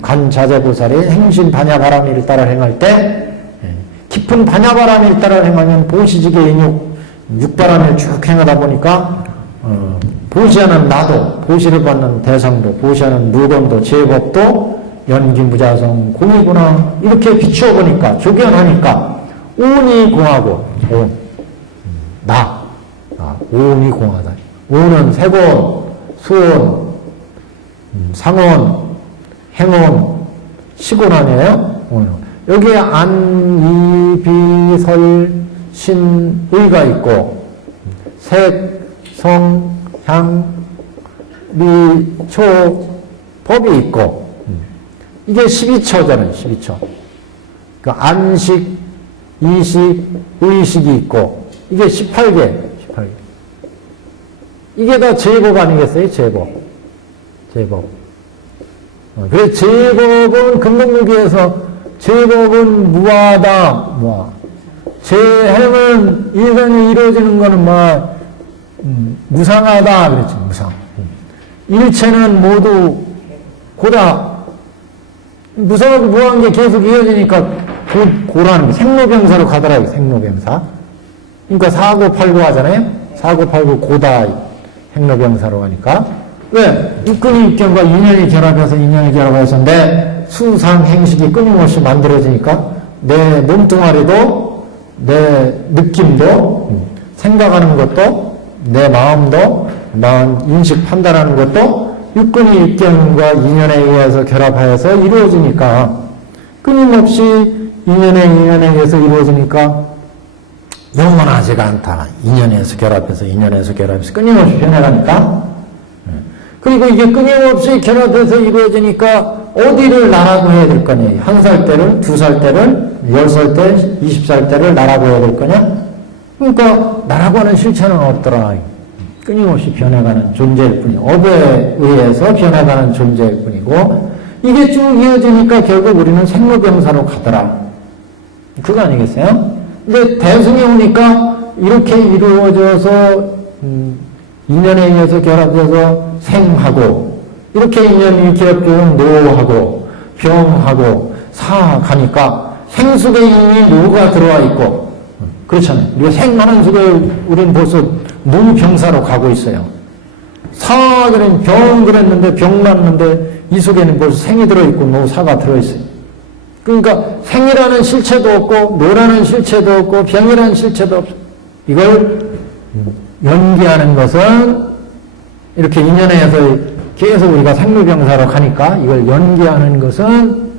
관자재보살이 행신 반야바람일을 따라 행할 때 깊은 반야바람일을 따라 행하면 보시직의 인육 육바람일을 쭉 행하다 보니까 보시하는 나도, 보시를 받는 대상도, 보시하는 무건도, 제법도 연기무자성 공이구나 이렇게 비추어 보니까 조견하니까 오온이 공하고 오온이 공하다. 오온은 세곤, 수온, 상온, 행온, 시곤 아니에요? 여기에 안, 이, 비, 설, 신, 의가 있고 색, 성, 향, 미, 초, 법이 있고 이게 12처잖아요. 12처. 그러니까 안식, 이식, 의식이 있고 이게 18개. 이게 다 제법 아니겠어요? 제법. 그래서 제법은 근본무기에서 제법은 무하다. 무하. 제행은 일선이 이루어지는 거는 무상하다 그랬죠. 무상. 일체는 모두 고다. 무상하고 무한 게 계속 이어지니까 고라는 게 생로병사로 가더라고요. 생로병사. 그러니까 사고팔고 하잖아요. 사고팔고 고다 행로병사로 가니까. 왜? 육근이 육경과 인연이 결합해서 내 수상 행식이 끊임없이 만들어지니까 내 몸뚱아리도 내 느낌도 생각하는 것도 내 마음도 마음, 인식, 판단하는 것도 육근이 입견과 인연에 의해서 결합하여서 이루어지니까 끊임없이 인연에 의해서 이루어지니까 영원하지가 않다. 인연에서 결합해서 끊임없이 변해가니까. 그리고 이게 끊임없이 결합해서 이루어지니까 어디를 나라고 해야 될 거냐. 1살 때를, 2살 때를, 10살 때, 20살 때를 나라고 해야 될 거냐. 그러니까 나라고 하는 실체는 없더라. 끊임없이 변해가는 존재일 뿐이고, 업에 의해서 변해가는 존재일 뿐이고, 이게 쭉 이어지니까 결국 우리는 생로병사로 가더라. 그거 아니겠어요? 근데 대승이 오니까 이렇게 이루어져서 인연에 의해서 결합해서 생하고, 이렇게 인연이 결합되면 노하고 병하고 사가니까 생속에 이미 노가 들어와 있고, 그렇잖아요. 우리가 생하는 속에 우리는 벌써 노병사로 가고 있어요. 사그는 병 그랬는데 병 났는데 이 속에는 벌써 생이 들어있고 노사가 들어있어요. 그러니까 생이라는 실체도 없고 노라는 실체도 없고 병이라는 실체도 없어. 이걸 연기하는 것은 이렇게 인연에서 계속 우리가 생로병사로 가니까 이걸 연기하는 것은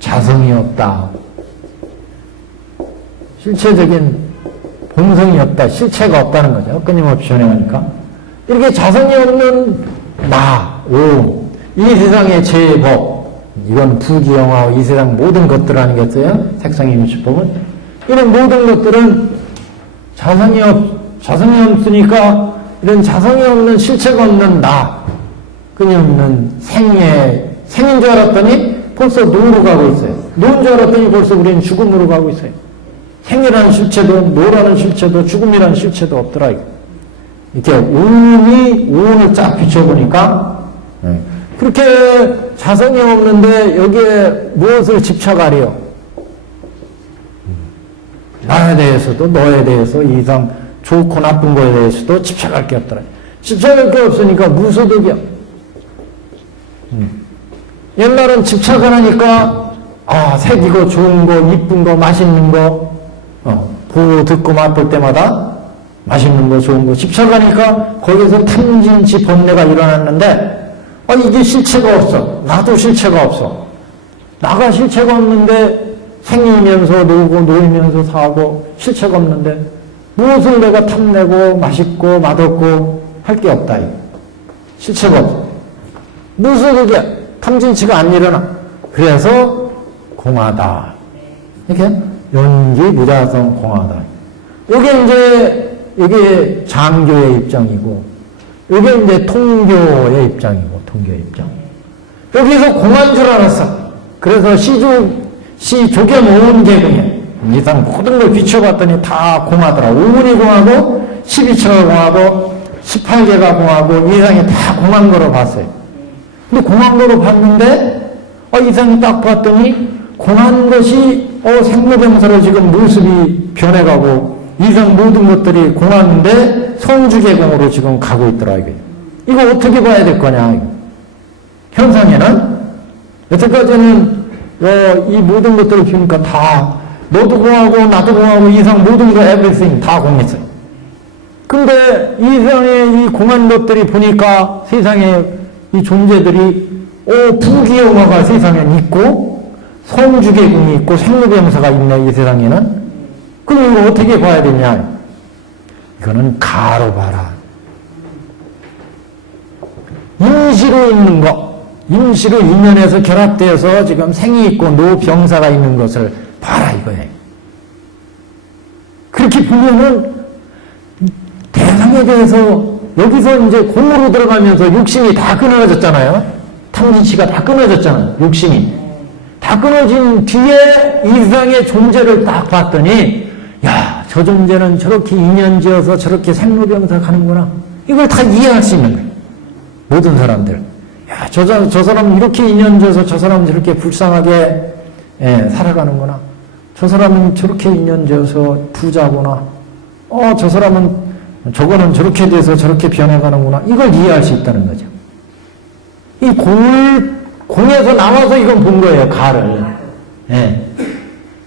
자성이 없다. 실체적인 본성이 없다. 실체가 없다는 거죠. 끊임없이 변해가니까. 이렇게 자성이 없는 나, 오, 이 세상의 제법, 이건 부기영화와 이 세상 모든 것들 아니겠어요? 색상의 유치법은. 이런 모든 것들은 자성이 없으니까 이런 자성이 없는 실체가 없는 나, 끊임없는 생인 줄 알았더니 벌써 노로 가고 있어요. 노인 줄 알았더니 벌써 우리는 죽음으로 가고 있어요. 생이라는 실체도, 노라는 실체도, 죽음이라는 실체도 없더라. 이렇게 오온을 쫙 비춰보니까, 그렇게 자성이 없는데 여기에 무엇을 집착하리요? 나에 대해서도, 너에 대해서, 이 이상 좋고 나쁜 거에 대해서도 집착할 게 없더라. 집착할 게 없으니까 무소득이야. 옛날은 집착을 하니까, 색이고 좋은 거, 이쁜 거, 맛있는 거, 보고 듣고 맛볼 때마다 맛있는 거, 좋은 거 집착하니까 거기서 탐진치 번뇌가 일어났는데, 이게 실체가 없어. 나도 실체가 없어. 나가 실체가 없는데 생이면서 노고 노이면서 사고 실체가 없는데 무엇을 내가 탐내고 맛있고 맛없고 할 게 없다. 실체가 없어. 무슨 그게 탐진치가 안 일어나. 그래서 공하다. 이렇게 연기 무자성 공하다. 이게 장교의 입장이고, 이게 이제 통교의 입장이고, 통교의 입장. 여기서 공한 줄 알았어. 그래서 시조개 모은 계급이야. 이상 모든 걸 비춰봤더니 다 공하더라. 5분이 공하고, 12처가 공하고, 18개가 공하고, 이상이 다 공한 거로 봤어요. 근데 공한 거로 봤는데, 이상이 딱 봤더니, 공한 것이 생로병사로 지금 모습이 변해가고 이상 모든 것들이 공한데 성주계공으로 지금 가고 있더라. 이거 어떻게 봐야 될 거냐. 현상에는 여태까지는 이 모든 것들을 보니까 다 너도 공하고 나도 공하고 이상 모든 거 everything 다 공했어요. 근데 이 세상에 이 공한 것들이 보니까 세상에 이 존재들이 부기영화가 세상에 있고 성주계공이 있고 생로병사가 있네, 이 세상에는. 그럼 이거 어떻게 봐야 되냐? 이거는 가로 봐라. 임시로 있는 거, 임시로 인연에서 결합되어서 지금 생이 있고 노병사가 있는 것을 봐라, 이거예요. 그렇게 보면은 대상에 대해서 여기서 이제 공으로 들어가면서 욕심이 다 끊어졌잖아요. 탐진치가 다 끊어졌잖아요, 욕심이. 다 끊어진 뒤에 이 세상의 존재를 딱 봤더니, 야, 저 존재는 저렇게 인연지어서 저렇게 생로병사 가는구나. 이걸 다 이해할 수 있는 거예요. 모든 사람들. 야, 저 사람은 이렇게 인연지어서 저 사람은 저렇게 불쌍하게 살아가는구나. 저 사람은 저렇게 인연지어서 부자구나. 저 사람은 저거는 저렇게 돼서 저렇게 변해가는구나. 이걸 이해할 수 있다는 거죠. 이 공에서 나와서 이건 본 거예요, 가를.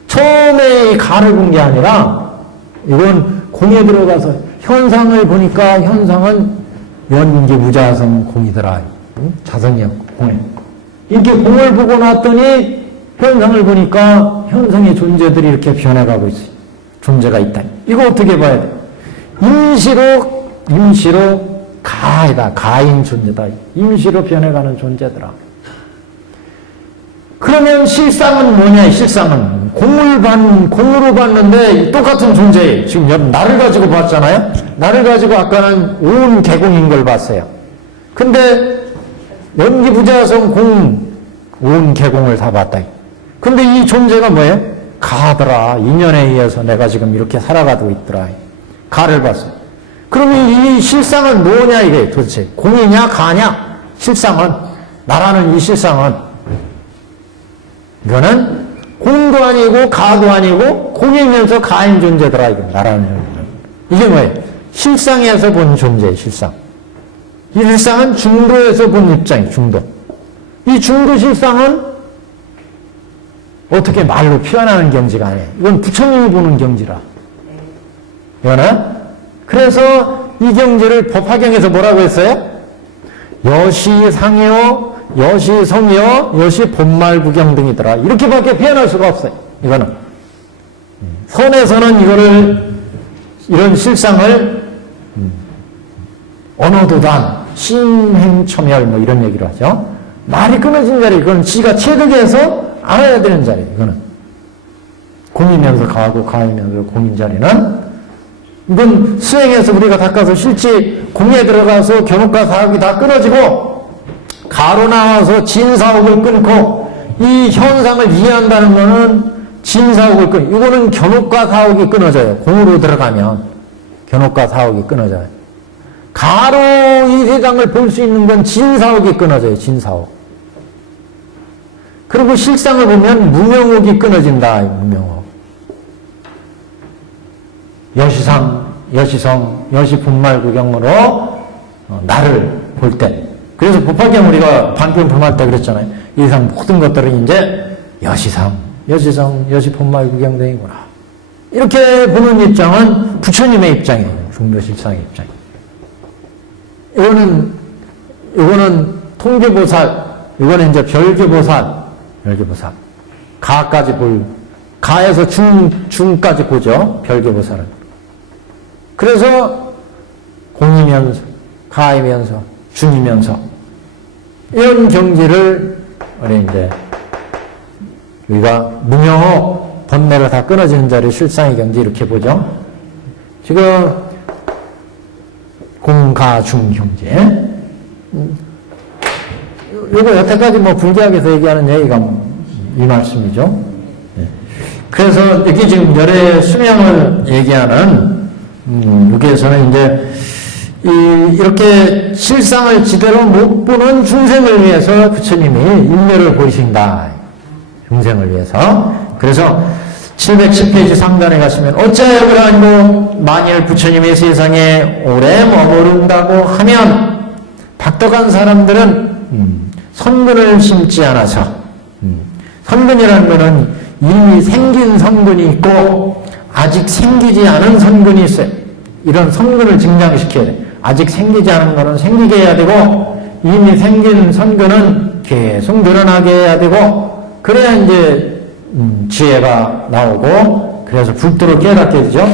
처음에 이 가를 본 게 아니라, 이건 공에 들어가서, 현상을 보니까 현상은 연기부자성 공이더라. 자성이었고 공이. 이렇게 공을 보고 났더니 현상을 보니까 현상의 존재들이 이렇게 변해가고 있어요. 존재가 있다. 이거 어떻게 봐야 돼? 임시로 가이다. 가인 존재다. 임시로 변해가는 존재더라. 그러면 실상은 뭐냐? 실상은 공으로 봤는데 똑같은 존재예요. 지금 나를 가지고 봤잖아요. 나를 가지고 아까는 온 개공인 걸 봤어요. 근데 연기부자성 온 개공을 다 봤다. 근데 이 존재가 뭐예요? 가더라. 인연에 의해서 내가 지금 이렇게 살아가고 있더라. 가를 봤어요. 그러면 이 실상은 뭐냐 이게 도대체? 공이냐 가냐? 실상은 나라는 이 실상은 이거는 공도 아니고 가도 아니고 공이면서 가인 존재더라. 이거 나라는 존재. 이게 뭐예요? 실상에서 본 존재예요. 실상. 이 실상은 중도에서 본 입장이에요. 중도. 이 중도 실상은 어떻게 말로 표현하는 경지가 아니에요. 이건 부처님이 보는 경지라. 이거는 그래서 이 경지를 법화경에서 뭐라고 했어요? 여시상이요, 여시성이요, 여시본말구경 등이더라. 이렇게밖에 표현할 수가 없어요. 이거는 선에서는 이런 실상을 언어도단, 심행첨열 뭐 이런 얘기를 하죠. 말이 끊어진 자리, 이건 지가 체득해서 알아야 되는 자리예요. 이거는 공이면서 가고 가이면서 공인 자리는 이건 수행해서 우리가 닦아서 실제 공에 들어가서 견옥과 사옥이 다 끊어지고 가로 나와서 진사옥을 끊고 이 현상을 이해한다는 거는 진사옥을 끊고 이거는 견옥과 사옥이 끊어져요. 공으로 들어가면 견옥과 사옥이 끊어져요. 가로 이 세상을 볼 수 있는 건 진사옥이 끊어져요. 진사옥. 그리고 실상을 보면 무명옥이 끊어진다. 무명옥. 여시상, 여시성, 여시분말구경으로 나를 볼 때. 그래서 법화경 우리가 반편 품할 때 그랬잖아요. 이 세상 모든 것들은 이제 여시상, 여시성, 여시분말구경 등이구나. 이렇게 보는 입장은 부처님의 입장이에요. 중도실상의 입장. 이거는 통계보살, 이거는 이제 별교보살. 가에서 중까지 보죠. 별교보살은. 그래서 공이면서, 가이면서, 중이면서, 이런 경지를, 우리 이제, 우리가 무명호, 번뇌가 다 끊어지는 자리 실상의 경지 이렇게 보죠. 지금, 공가중 경제. 요거 여태까지 뭐 불교학에서 얘기하는 얘기가 이 말씀이죠. 그래서 여기 지금 열의 수명을 얘기하는 여기에서는 이제 이렇게 실상을 지대로 못 보는 중생을 위해서 부처님이 인멸을 보이신다. 중생을 위해서. 그래서 710페이지 상단에 가시면 어찌하여 그러하니고 만일 부처님의 세상에 오래 머무른다고 하면 박덕한 사람들은 선근을 심지 않아서 선근이라는 것은 이미 생긴 선근이 있고 아직 생기지 않은 선근이 있어요. 이런 선근을 증장시켜야 돼. 아직 생기지 않은 것은 생기게 해야 되고 이미 생긴 선근은 계속 늘어나게 해야 되고 그래야 이제 지혜가 나오고 그래서 불도를 깨닫게 되죠.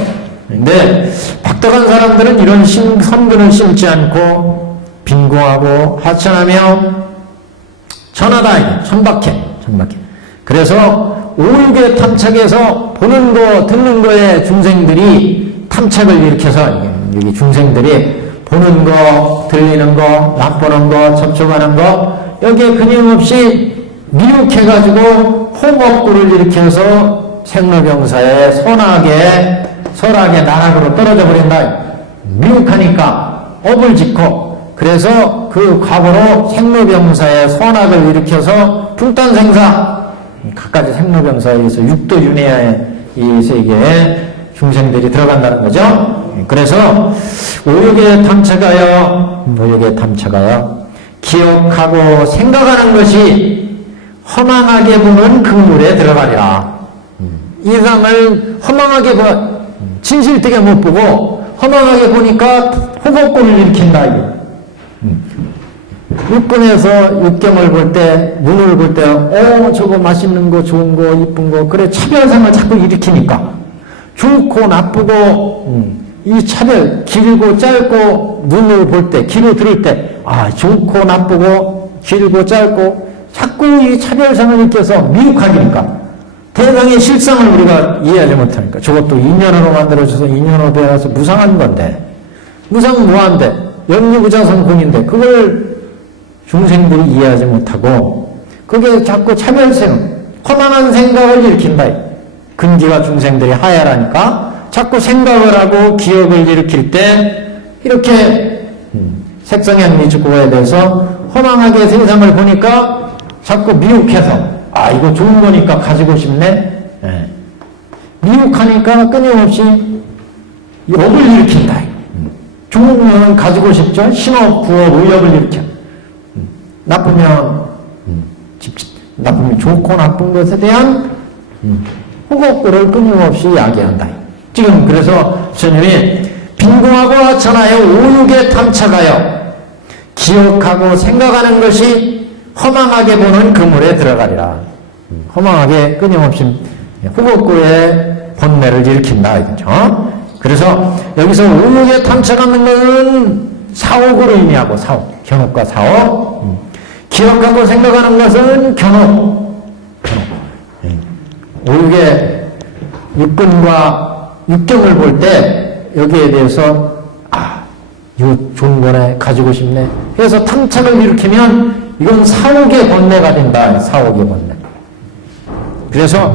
근데 박덕한 사람들은 이런 선근을 심지 않고 빈궁하고 하천하며 천하다, 천박해. 그래서 오육의 탐착에서 보는 거, 듣는 거에 중생들이 탐착을 일으켜서 여기 중생들이 보는 거, 들리는 거, 맛보는 거, 접촉하는 거 여기에 끊임없이 미혹해가지고 홍업구를 일으켜서 생로병사의 설악의 나락으로 떨어져 버린다. 미혹하니까 업을 짓고 그래서 그 과거로 생로병사의 선악을 일으켜서 불단생사 갖가지 생로병사에 의해서 육도윤회의 이 세계에 중생들이 들어간다는 거죠. 그래서 오욕에 탐착하여 기억하고 생각하는 것이 허망하게 보는 극물에 들어가리라. 이 세상을 허망하게 진실되게 못 보고 허망하게 보니까 호곡골을 일으킨다. 이게. 육근에서 육경을 볼 때, 눈을 볼 때, 저거 맛있는 거, 좋은 거, 이쁜 거, 그래, 차별상을 자꾸 일으키니까. 좋고, 나쁘고, 이 차별, 길고, 짧고, 눈을 볼 때, 귀로 들을 때, 좋고, 나쁘고, 길고, 짧고, 자꾸 이 차별상을 일으켜서 미혹하기니까. 대상의 실상을 우리가 이해하지 못하니까. 저것도 인연으로 만들어져서 인연으로 배워서 무상한 건데, 무상무한데, 영유부자성공인데, 그걸 중생들이 이해하지 못하고 그게 자꾸 차별성, 허망한 생각을 일으킨다. 근기가 중생들이 하야라니까 자꾸 생각을 하고 기억을 일으킬 때 이렇게 색성향 미축구에 대해서 허망하게 세상을 보니까 자꾸 미혹해서 이거 좋은 거니까 가지고 싶네. 미혹하니까 끊임없이 업을 일으킨다. 좋은 거는 가지고 싶죠. 신업, 구업, 의업을 일으켜. 나쁘면 좋고 나쁜 것에 대한 호곡들을 끊임없이 야기한다. 지금 그래서 스님이 빈궁하고 전하여 오육에 탐착하여 기억하고 생각하는 것이 허망하게 보는 그물에 들어가리라. 허망하게 끊임없이 호곡구의 번뇌를 일으킨다. 이거죠. 그래서 여기서 오육에 탐착하는 것은 사옥으로 의미하고 사옥, 견옥과 사옥. 기억하고 생각하는 것은 견옥. 오육의 육근과 육경을 볼 때 여기에 대해서 이거 좋은 거네, 가지고 싶네. 그래서 탐착을 일으키면 이건 사옥의 번뇌가 된다. 사옥의 번뇌. 그래서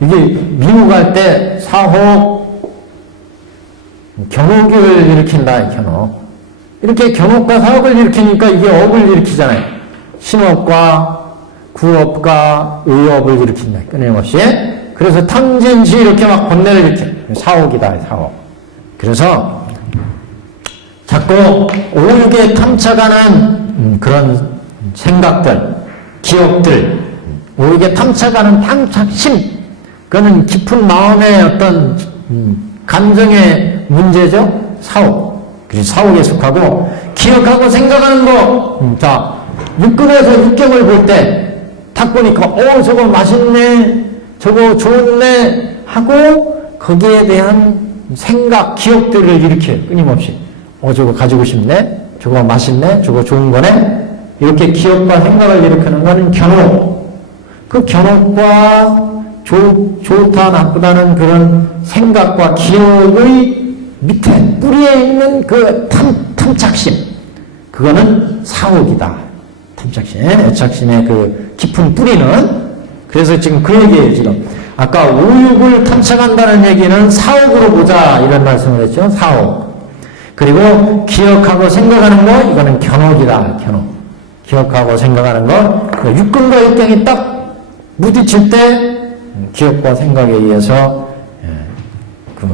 이게 미혹할 때 사옥, 견옥을 일으킨다. 견옥. 이렇게 견옥과 사옥을 일으키니까 이게 업을 일으키잖아요. 신업과 구업과 의업을 일으킨다. 끊임없이. 그래서 탐진시 이렇게 막 번뇌를 일으켜. 사옥이다. 사옥. 그래서 자꾸 오육에 탐착하는 그런 생각들, 기억들, 오육에 탐착하는 탐착심, 그거는 깊은 마음의 어떤 감정의 문제죠. 사옥. 그래서 사옥에 속하고 기억하고 생각하는 거. 자, 육근에서 육경을 볼 때 딱 보니까 저거 맛있네, 저거 좋네 하고 거기에 대한 생각, 기억들을 일으켜요. 끊임없이. 저거 가지고 싶네, 저거 맛있네, 저거 좋은 거네. 이렇게 기억과 생각을 일으키는 것은 견옥. 그 견옥과 좋다 나쁘다는 그런 생각과 기억의 밑에 뿌리에 있는 그 탐착심, 그거는 사옥이다. 탐착심, 애착심의 그 깊은 뿌리는. 그래서 지금 그 얘기예요. 지금 아까 오육을 탐착한다는 얘기는 사옥으로 보자 이런 말씀을 했죠. 사옥. 그리고 기억하고 생각하는 거, 이거는 견옥이다. 견옥. 기억하고 생각하는 거, 육근과 육경이 딱 부딪힐 때 기억과 생각에 의해서 그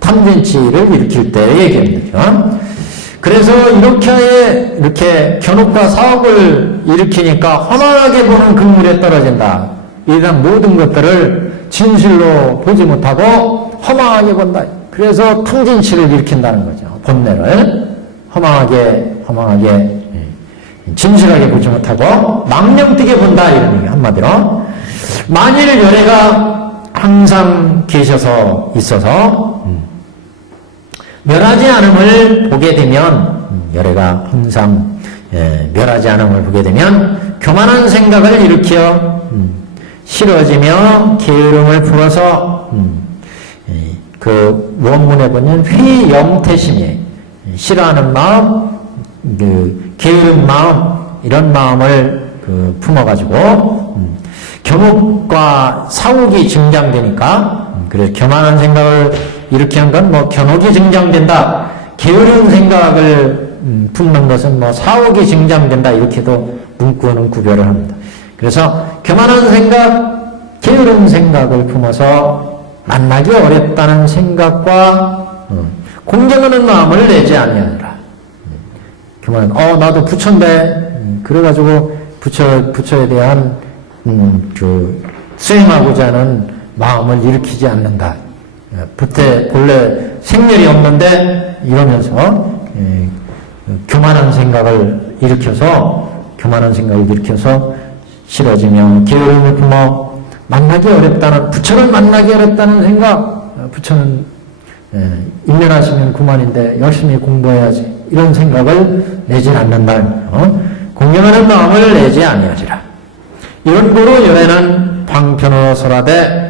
탐진치를 일으킬 때 얘기합니다. 그래서 이렇게 견옥과 사옥을 일으키니까 허망하게 보는 그물에 떨어진다. 이런 모든 것들을 진실로 보지 못하고 허망하게 본다. 그래서 탐진치를 일으킨다는 거죠. 번뇌를 허망하게 진실하게 보지 못하고 망령되게 본다. 이런 얘기 한마디로. 만일 열애가 항상 계셔서 있어서 멸하지 않음을 보게 되면, 열애가 항상 멸하지 않음을 보게 되면 교만한 생각을 일으켜 싫어지며 게으름을 풀어서 그 원문에 보면 회영태심이에요. 싫어하는 마음, 그 게으른 마음, 이런 마음을 품어가지고 견옥과 사옥이 증장되니까, 그래서 교만한 생각을 일으키는 건 견옥이 증장된다. 게으른 생각을 품는 것은 사옥이 증장된다. 이렇게도 문구는 구별을 합니다. 그래서 교만한 생각, 게으른 생각을 품어서 만나기 어렵다는 생각과 공경하는 마음을 내지 아니하니라. 교만, 나도 부처인데, 그래가지고 부처에 대한 수행하고자 하는 마음을 일으키지 않는다. 그때 본래 생멸이 없는데 이러면서 교만한 생각을 일으켜서 싫어지며 게으름을 품어 만나기 어렵다는, 부처를 만나기 어렵다는 생각, 부처는 인면하시면 그만인데 열심히 공부해야지, 이런 생각을 내지 않는다. 공경하는 마음을 내지 아니하지라. 이런 고로 열애는 방편으로 설하되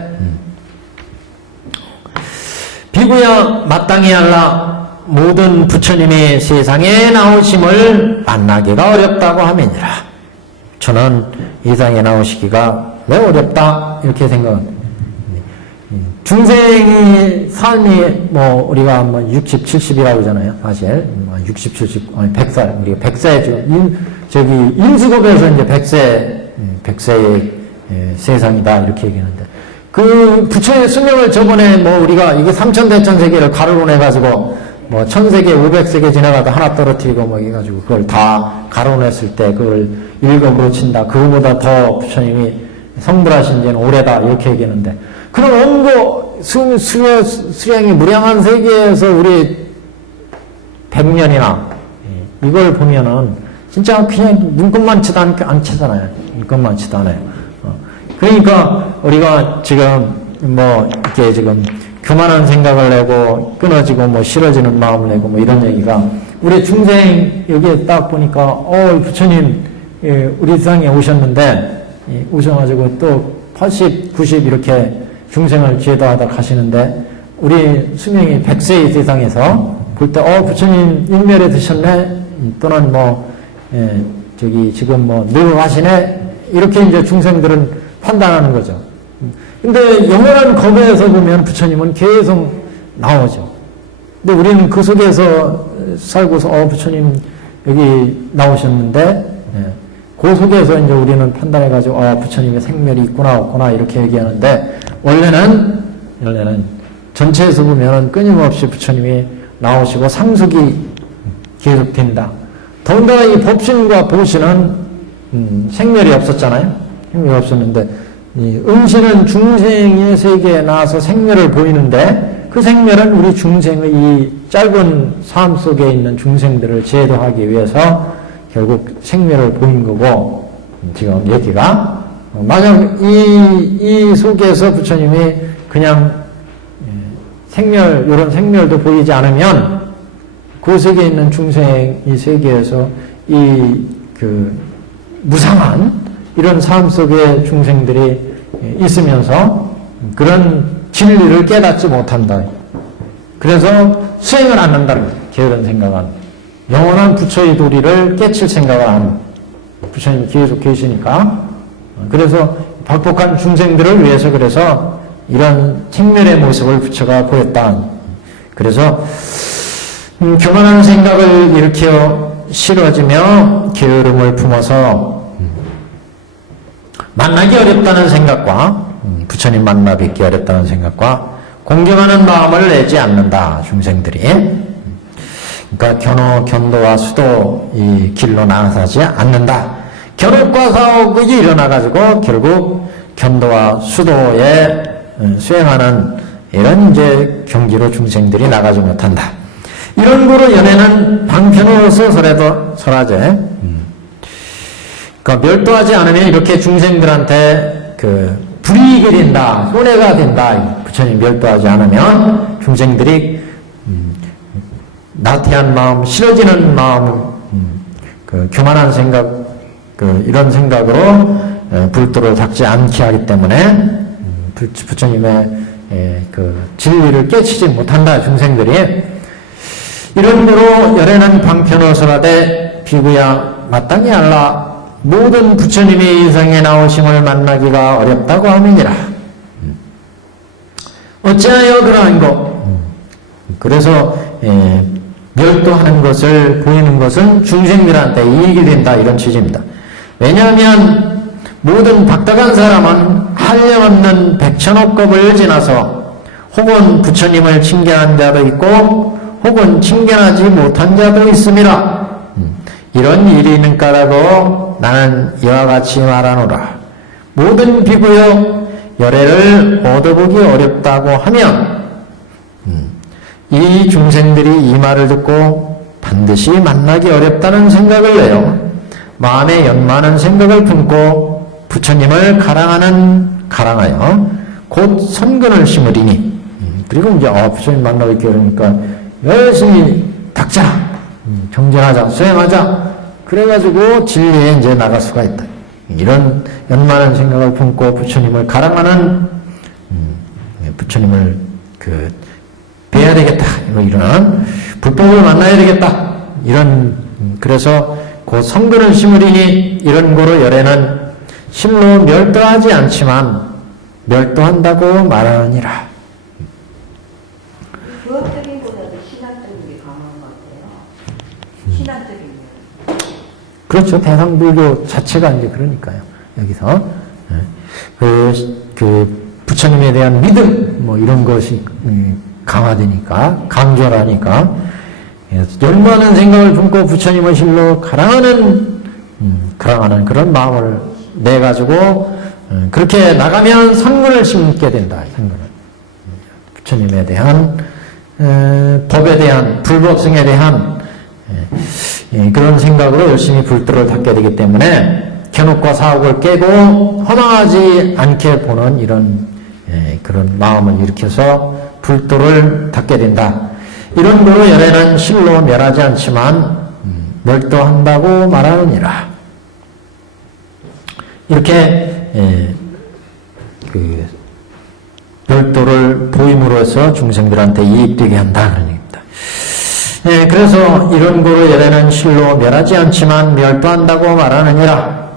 비구야 마땅히 할라. 모든 부처님이 세상에 나오심을 만나기가 어렵다고 함이니라. 저는 이 세상에 나오시기가 왜 어렵다 이렇게 생각합니다. 중생의 삶이 우리가 60, 70이라고 하잖아요. 사실 60, 70, 100살, 우리가 100세 저기 인수급에서 이제 100세의 세상이다 이렇게 얘기하는데, 그 부처의 수명을 저번에 우리가 이게 3천대천세계를 가루로 내가지고 1000세계 500세계 지나가다 하나 떨어뜨리고 해가지고 그걸 다 가로냈을 때 그걸 1급으로 친다, 그거보다 더 부처님이 성불하신 지는 오래다 이렇게 얘기하는데, 그런 원고 수량이 무량한 세계에서 우리 100년이나 이걸 보면은 진짜 그냥 눈곱만 치도 않잖아요. 눈곱만 치도 않아요. 그러니까 우리가 지금 이렇게 지금 교만한 생각을 내고 끊어지고 싫어지는 마음을 내고 이런 얘기가, 우리 중생 여기에 딱 보니까 부처님 우리 세상에 오셨는데 오셔가지고 또 80, 90 이렇게 중생을 제도하다 가시는데, 우리 수명이 100세의 세상에서 볼 때 부처님 일멸에 드셨네, 또는 저기 지금 늙어가시네, 이렇게 이제 중생들은 판단하는 거죠. 근데 영원한 거부에서 보면 부처님은 계속 나오죠. 근데 우리는 그 속에서 살고서 부처님 여기 나오셨는데, 그 속에서 이제 우리는 판단해가지고 부처님의 생멸이 있구나 없구나 이렇게 얘기하는데, 원래는 전체에서 보면은 끊임없이 부처님이 나오시고 상속이 계속된다. 더군다나 이 법신과 보신은 생멸이 없었잖아요. 생멸이 없었는데, 이 음신은 중생의 세계에 나와서 생멸을 보이는데, 그 생멸은 우리 중생의 이 짧은 삶 속에 있는 중생들을 제도하기 위해서 결국 생멸을 보인 거고, 지금 얘기가 만약 이 속에서 부처님이 그냥 생멸, 이런 생멸도 보이지 않으면 그 세계에 있는 중생의 세계에서 무상한 이런 삶 속에 중생들이 있으면서 그런 진리를 깨닫지 못한다. 그래서 수행을 안 한다는 거예요. 게으른 생각은. 영원한 부처의 도리를 깨칠 생각을 하는, 부처님이 계속 계시니까. 그래서 박복한 중생들을 위해서 그래서 이런 생멸의 모습을 부처가 보였다. 그래서 교만한 생각을 일으켜 싫어지며 게으름을 품어서 만나기 어렵다는 생각과 부처님 만나 뵙기 어렵다는 생각과 공경하는 마음을 내지 않는다. 중생들이. 그러니까 견도와 수도 이 길로 나아가지 않는다. 견옥과 사옥이 일어나가지고 결국 견도와 수도에 수행하는 이런 이제 경지로 중생들이 나가지 못한다. 이런 거로 연애는 방편으로서 설하제. 그러니까 멸도하지 않으면 이렇게 중생들한테 불이익이 된다, 손해가 된다. 부처님 멸도하지 않으면 중생들이 나태한 마음, 싫어지는 마음, 교만한 생각, 이런 생각으로 불도를 닦지 않게 하기 때문에 부처님의 진리를 깨치지 못한다. 중생들이. 이런 거로 열애는 방편으로 설하되 비구야 마땅히 알라. 모든 부처님이 이 세상에 나오심을 만나기가 어렵다고 함이니라. 어찌하여 그러한 것? 그래서 멸도하는 것을 보이는 것은 중생들한테 이익이 된다, 이런 취지입니다. 왜냐하면 모든 박덕한 사람은 한량없는 백천億겁을 지나서 혹은 부처님을 칭견한 자도 있고 혹은 칭견하지 못한 자도 있음이라. 이런 일이 있는 까라고 나는 이와 같이 말하노라. 모든 비구여 열애를 얻어보기 어렵다고 하면 이 중생들이 이 말을 듣고 반드시 만나기 어렵다는 생각을 내요. 마음에 연만한 생각을 품고 부처님을 가랑하여 곧 선근을 심으리니, 그리고 이제 부처님 만나고 있게 그러니까 열심히 닦자, 정진하자, 수행하자, 그래가지고 진리에 이제 나갈 수가 있다. 이런 연만한 생각을 품고 부처님을 가랑하는, 부처님을 뵈야 되겠다, 이런 불법을 만나야 되겠다, 이런, 그래서 그 성근을 심으리니 이런 고로 열애는 실로 멸도하지 않지만 멸도한다고 말하느니라. 교학적인보다도 신앙적인 게 강한 것 같아요. 신앙적인 게. 그렇죠. 대상불교 자체가 이제 그러니까요. 여기서 그 부처님에 대한 믿음 뭐 이런 것이 강화되니까, 강조하니까 연만한 생각을 품고 부처님의 실로 가랑하는 그런 마음을 내 가지고 그렇게 나가면 선근을 심게 된다. 선근을 부처님에 대한 법에 대한 불법성에 대한 그런 생각으로 열심히 불도를 닦게 되기 때문에 견옥과 사옥을 깨고 허망하지 않게 보는 이런 그런 마음을 일으켜서 불도를 닦게 된다. 이런 거로 열애는 실로 멸하지 않지만 멸도한다고 말하느니라. 이렇게 그 별도를 보임으로 해서 중생들한테 이익되게 한다 그런 얘기입니다. 그래서 이런 거로 열애는 실로 멸하지 않지만 멸도한다고 말하느니라.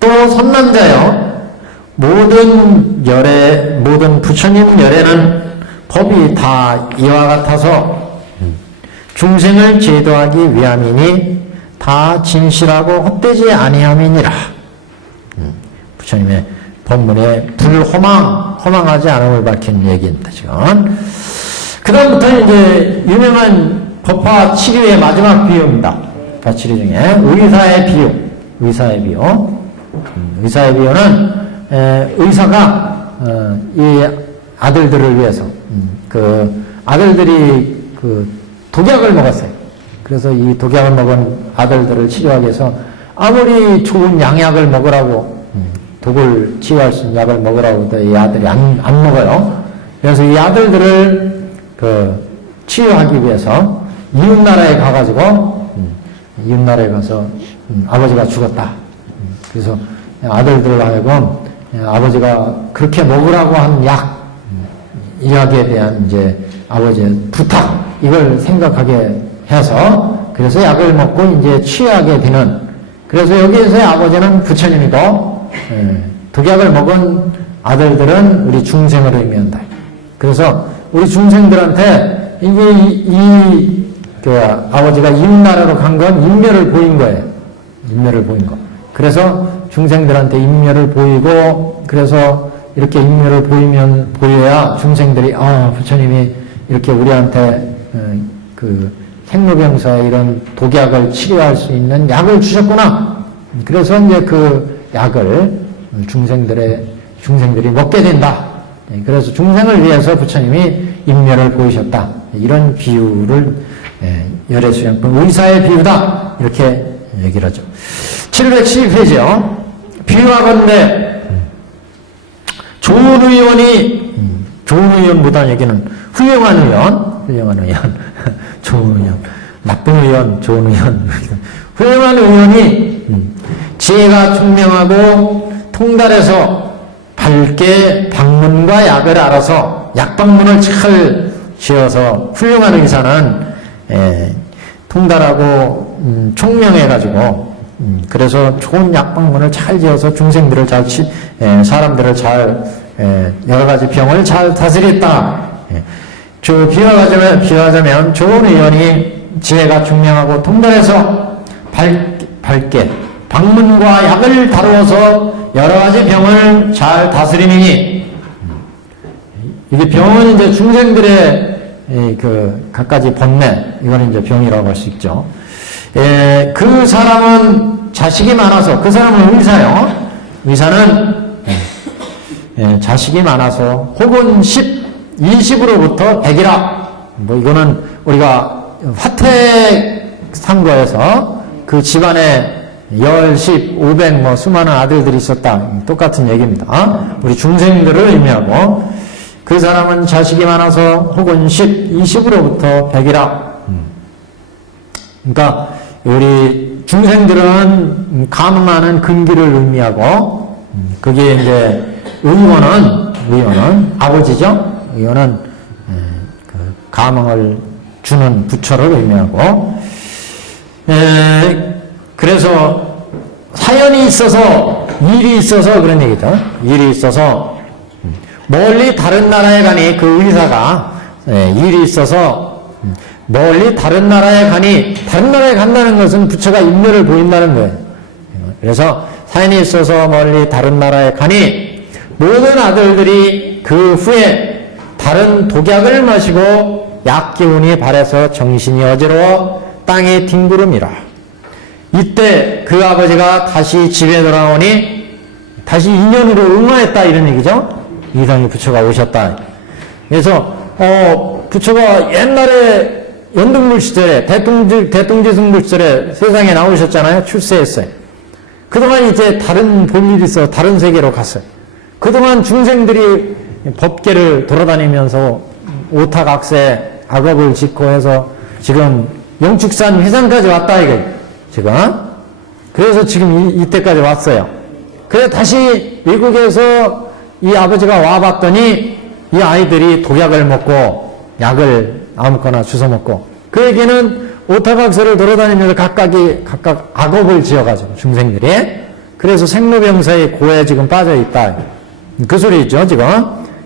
또 선남자여, 모든 부처님 열애는 법이 다 이와 같아서 중생을 제도하기 위함이니 다 진실하고 헛되지 아니함이니라. 부처님의 법문에 허망하지 않음을 밝힌 얘기입니다, 지금. 그 다음부터 이제 유명한 법화 치료의 마지막 비유입니다. 법화 치료 중에 의사의 비유. 의사의 비유는 의사가 이 아들들을 위해서 그 아들들이 그 독약을 먹었어요. 그래서 이 독약을 먹은 아들들을 치료하기 위해서 아무리 좋은 양약을 먹으라고 독을 치유할 수 있는 약을 먹으라고 해도 이 아들이 안 먹어요. 그래서 이 아들들을 그 치유하기 위해서 이웃나라에 가가지고 이웃나라에 가서 아버지가 죽었다. 그래서 아들들을 하여금 아버지가 그렇게 먹으라고 한 약에 대한 이제 아버지의 부탁, 이걸 생각하게 해서 그래서 약을 먹고 이제 취하게 되는, 그래서 여기에서의 아버지는 부처님이고 독약을 먹은 아들들은 우리 중생을 의미한다. 그래서 우리 중생들한테 이게 그 아버지가 이웃나라로 간 건 인멸을 보인 거예요. 인멸을 보인 거. 그래서 중생들한테 인멸을 보이고, 그래서 이렇게 인멸을 보여야 중생들이 부처님이 이렇게 우리한테 그 생로병사의 이런 독약을 치료할 수 있는 약을 주셨구나. 그래서 이제 그 약을 중생들이 먹게 된다. 그래서 중생을 위해서 부처님이 인멸을 보이셨다. 이런 비유를 열애수양품 의사의 비유다. 이렇게 얘기를 하죠. 712페이지요. 비유하건대 좋은 의원보다는 여기는 훌륭한 의원, 좋은 의원, 나쁜 의원, 좋은 의원. 훌륭한 의원이 지혜가 총명하고 통달해서 밝게 방문과 약을 알아서 약방문을 잘 지어서, 훌륭한 의사는 통달하고 총명해가지고 그래서 좋은 약방문을 잘 지어서 중생들을 사람들을 잘 여러 가지 병을 잘 다스렸다. 비유하자면 좋은 의원이 지혜가 총명하고 통달해서 밝게 방문과 약을 다루어서 여러 가지 병을 잘 다스리니, 이게 병은 이제 중생들의 그 갖가지 번뇌, 이거는 이제 병이라고 할 수 있죠. 그 사람은 자식이 많아서, 그 사람은 의사요. 의사는 자식이 많아서 혹은 20으로부터 100이라 뭐 이거는 우리가 화택 상고에서 그 집안에 10, 500 뭐 수많은 아들들이 있었다. 똑같은 얘기입니다. 우리 중생들을 의미하고 그 사람은 자식이 많아서 혹은 10, 20으로부터 100이라. 그러니까 우리 중생들은 가문하는 근기를 의미하고 그게 이제 의원은 아버지죠. 의원은 그 가문을 주는 부처를 의미하고 그래서 사연이 있어서 일이 있어서 그런 얘기죠. 일이 있어서 멀리 다른 나라에 가니 그 의사가 일이 있어서 멀리 다른 나라에 가니 다른 나라에 간다는 것은 부처가 인내를 보인다는 거예요. 그래서 사연이 있어서 멀리 다른 나라에 가니 모든 아들들이 그 후에 다른 독약을 마시고 약기운이 발해서 정신이 어지러워 땅에 뒹구름이라. 이때 그 아버지가 다시 집에 돌아오니 다시 인연으로 응화했다 이런 얘기죠. 이상희 부처가 오셨다. 그래서 부처가 옛날에 연등물 시절에 대통지승물 시절에 세상에 나오셨잖아요. 출세했어요. 그동안 이제 다른 볼일이 있어 다른 세계로 갔어요. 그동안 중생들이 법계를 돌아다니면서 오타각세 악업을 짓고 해서 지금 영축산 회상까지 왔다 이게 지금. 그래서 지금 이때까지 왔어요. 그래서 다시 미국에서 이 아버지가 와봤더니 이 아이들이 독약을 먹고 약을 아무거나 주워 먹고 그 얘기는 오타각세를 돌아다니면서 각각 악업을 지어가지고 중생들이 그래서 생로병사의 고에 지금 빠져있다. 그 소리죠 지금.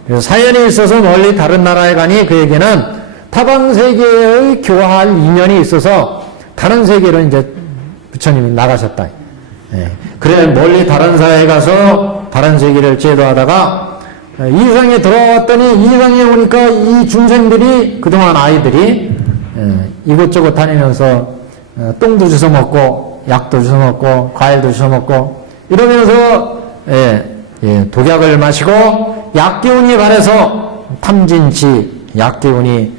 그래서 사연이 있어서 멀리 다른 나라에 가니 그 얘기는 타방세계의 교화할 인연이 있어서 다른 세계로 이제 부처님이 나가셨다. 그래 멀리 다른 사회에 가서 다른 세계를 제도하다가 이상에 들어왔더니 이상에 오니까 이 중생들이 그동안 아이들이 이곳저곳 다니면서 똥도 주워 먹고 약도 주워 먹고 과일도 주워 먹고 이러면서 독약을 마시고 약기운이 발해서 탐진치 약기운이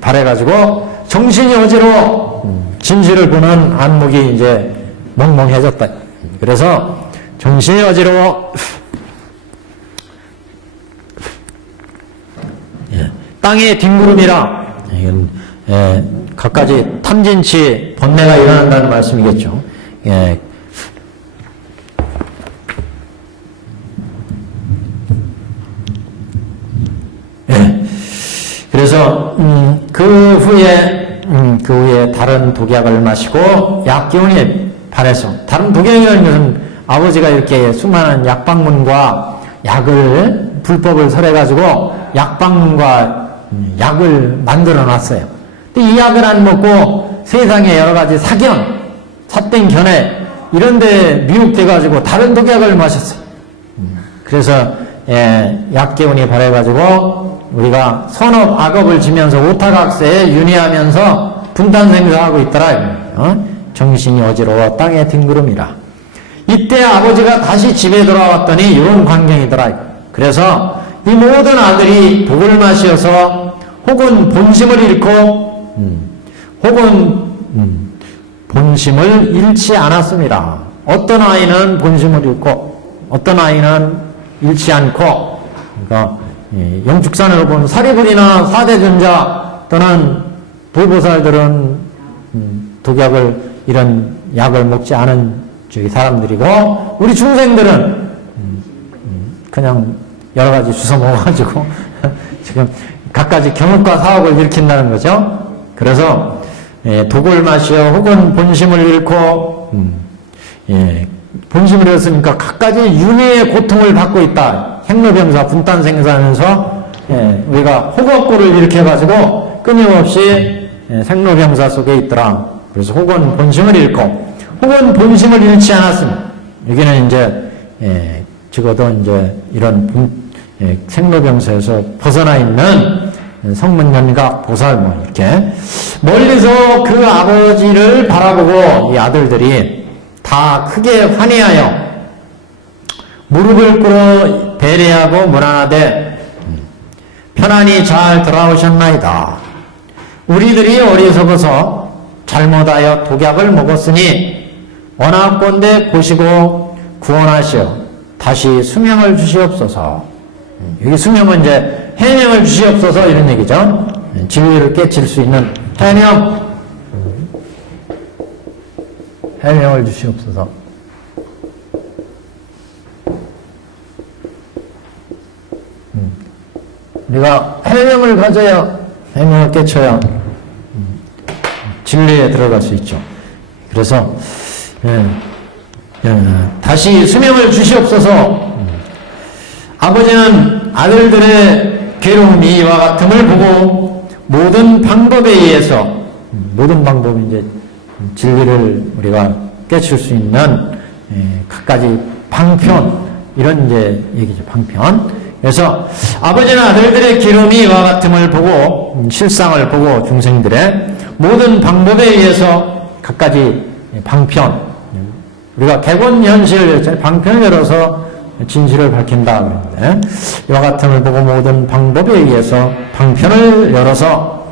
발해가지고 정신이 어지러워 진실을 보는 안목이 이제 멍멍해졌다. 그래서 정신이 어지러워 땅에 뒹구름이라 갖가지 탐진치 번뇌가 일어난다는 말씀이겠죠. 그래서 그 후에 다른 독약을 마시고 약기운이 발해서 다른 독약이라는 것은 아버지가 이렇게 수많은 약방문과 약을 불법을 설해가지고 약방문과 약을 만들어 놨어요. 근데 이 약을 안 먹고 세상에 여러 가지 사견, 삿된 견해 이런 데 미혹돼가지고 다른 독약을 마셨어요. 그래서 약기운이 발해가지고 우리가 선업 악업을 지면서 오타각세에 윤회하면서 분단생사하고 있더라. 정신이 어지러워 땅에 뒹구름이라. 이때 아버지가 다시 집에 돌아왔더니 이런 광경이더라. 그래서 이 모든 아들이 독을 마시어서 혹은 본심을 잃고 혹은 본심을 잃지 않았습니다. 어떤 아이는 본심을 잃고 어떤 아이는 잃지 않고 그러니까 영축산으로 보면 사리불이나 사대존자 또는 불보살들은 독약을 이런 약을 먹지 않은 저기 사람들이고 우리 중생들은 그냥 여러 가지 주워 먹어가지고 지금 갖가지 경업과 사업을 일으킨다는 거죠. 그래서 독을 마시어 혹은 본심을 잃고 본심을 잃었으니까 갖가지 윤회의 고통을 받고 있다. 행로병사 분단생사하면서 우리가 호겁고를 일으켜가지고 끊임없이 생로병사 속에 있더라. 그래서 혹은 본심을 잃고 혹은 본심을 잃지 않았습니다. 여기는 이제 적어도 이제 이런 생로병사에서 벗어나 있는 성문연각 보살 뭐 이렇게 멀리서 그 아버지를 바라보고 이 아들들이 다 크게 환희하여 무릎을 꿇어 배례하고 문안하되 편안히 잘 돌아오셨나이다. 우리들이 어리석어서 잘못하여 독약을 먹었으니 원하건대 보시고 구원하시어 다시 수명을 주시옵소서. 여기 수명은 이제 해명을 주시옵소서 이런 얘기죠. 진리를 깨칠 수 있는 해명을 주시옵소서. 우리가 해명을 가져야 해명을 깨쳐야 진리에 들어갈 수 있죠. 그래서 다시 수명을 주시옵소서. 아버지는 아들들의 괴로움이 이와 같음을 보고 모든 방법에 의해서 모든 방법이 이제 진리를 우리가 깨칠 수 있는 갖가지 방편 이런 이제 얘기죠. 방편. 그래서 아버지는 아들들의 기름이 이와 같음을 보고 실상을 보고 중생들의 모든 방법에 의해서 갖가지 방편 우리가 객원현실 방편을 열어서 진실을 밝힌다 그러는데 이와 같음을 보고 모든 방법에 의해서 방편을 열어서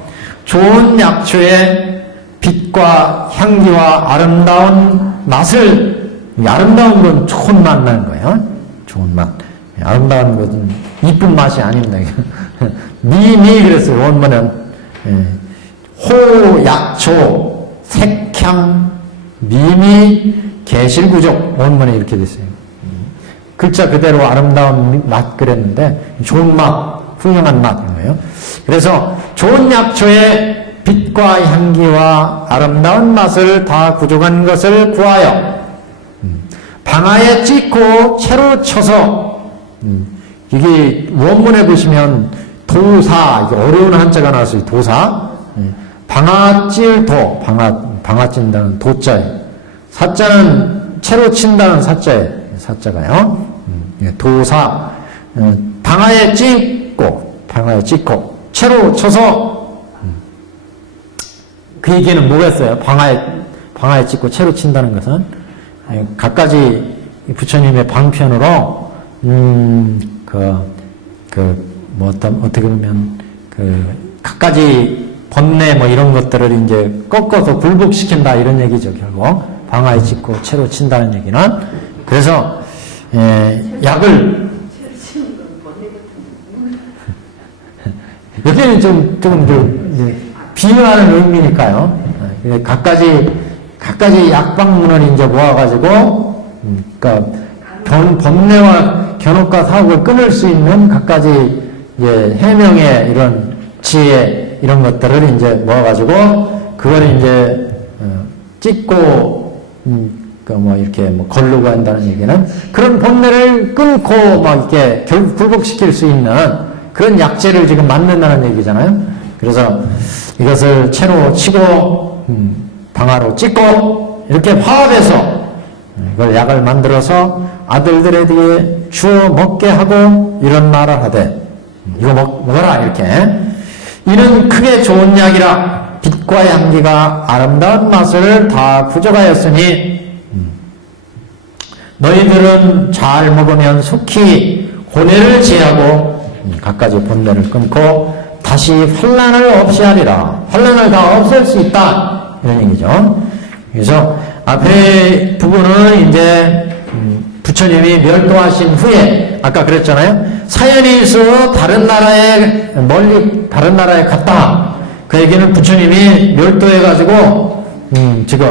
좋은 약초의 빛과 향기와 아름다운 맛을 아름다운 건 좋은 맛 나는 거예요. 좋은 맛. 아름다운 것은 이쁜 맛이 아닙니다. 미미 그랬어요. 원문은 호, 약초, 색향, 미미, 계실구족 원문에 이렇게 됐어요. 글자 그대로 아름다운 맛 그랬는데 좋은 맛, 훌륭한 맛인 거예요. 그래서 좋은 약초의 빛과 향기와 아름다운 맛을 다 구족한 것을 구하여 방아에 찍고 채로 쳐서 이게 원문에 보시면 도사, 이게 어려운 한자가 나왔어요. 도사. 방아 찔도, 방아 찐다는 도자에. 사자는 채로 친다는 사자에, 사자가요. 도사. 방아에 찍고, 채로 쳐서, 그 얘기는 뭐겠어요? 방아에 찍고 채로 친다는 것은, 갖가지 부처님의 방편으로 어떻게 보면, 갖가지 번뇌 이런 것들을 이제 꺾어서 굴복시킨다 이런 얘기죠, 결국. 방아에 찍고 채로 친다는 얘기는. 그래서, 약을, 여기는 좀 비유하는 의미니까요. 갖가지 약방문을 이제 모아가지고, 그러니까, 번뇌와 견혹과 사옥을 끊을 수 있는 갖가지 해명의 이런 지혜 이런 것들을 이제 모아가지고 그걸 이제 찍고 이렇게 걸르고 한다는 얘기는 그런 번뇌를 끊고 이렇게 결국 굴복시킬 수 있는 그런 약재를 지금 만든다는 얘기잖아요. 그래서 이것을 채로 치고 방아로 찍고 이렇게 화합해서 이걸 약을 만들어서 아들들에게 주어 먹게 하고 이런 말을 하되 이거 먹어라 이렇게 이는 크게 좋은 약이라 빛과 향기가 아름다운 맛을 다 부족하였으니 너희들은 잘 먹으면 속히 고뇌를 제하고 갖가지 번뇌를 끊고 다시 환난을 없이 하리라. 환난을 다 없앨 수 있다 이런 얘기죠. 그래서 앞에 부분은 이제 부처님이 멸도하신 후에 아까 그랬잖아요. 사연이 있어 다른 나라에 다른 나라에 갔다. 그 얘기는 부처님이 멸도해가지고 지금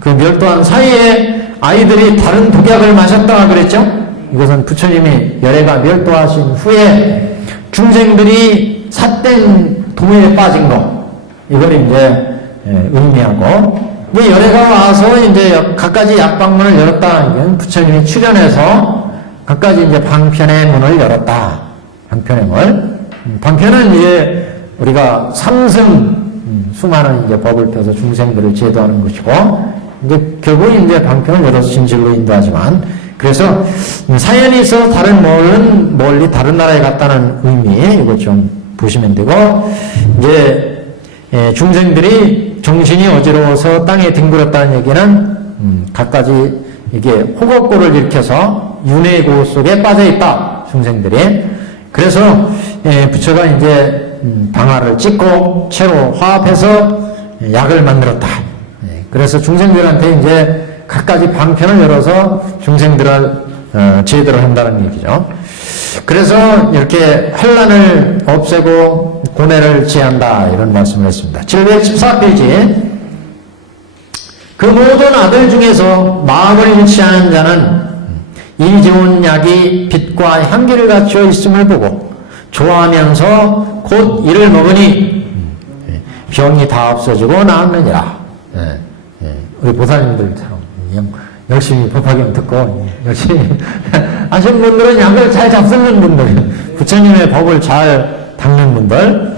그 멸도한 사이에 아이들이 다른 독약을 마셨다 그랬죠. 이것은 부처님이 열애가 멸도하신 후에 중생들이 삿된 도에 빠진 거 이걸 이제 의미하고. 열애가 와서 이제 갖가지 약방문을 열었다. 이건 부처님이 출현해서 갖가지 이제 방편의 문을 열었다. 방편의 문. 방편은 이제 우리가 삼승 수많은 이제 법을 펴서 중생들을 제도하는 것이고, 이제 결국 이제 방편을 열어서 진실로 인도하지만, 그래서 사연이 있어 멀리 다른 나라에 갔다는 의미, 이거 좀 보시면 되고, 이제 중생들이 정신이 어지러워서 땅에 뒹굴었다는 얘기는 갖가지 이게 호곡고를 일으켜서 윤회고 속에 빠져 있다 중생들이. 그래서 부처가 이제 방아를 찢고 채로 화합해서 약을 만들었다. 그래서 중생들한테 이제 갖가지 방편을 열어서 중생들을 제도를 한다는 얘기죠. 그래서 이렇게 환란을 없애고 고뇌를 제한다 이런 말씀을 했습니다. 714페이지 그 모든 아들 중에서 마음을 일치하는 자는 이 좋은 약이 빛과 향기를 갖추어 있음을 보고 좋아하면서 곧 이를 먹으니 병이 다 없어지고 나았느니라. 우리 보살님들처럼 열심히 법화경 듣고 열심히 하신 분들은 약을 잘 잡수는 분들, 부처님의 법을 잘 닦는 분들.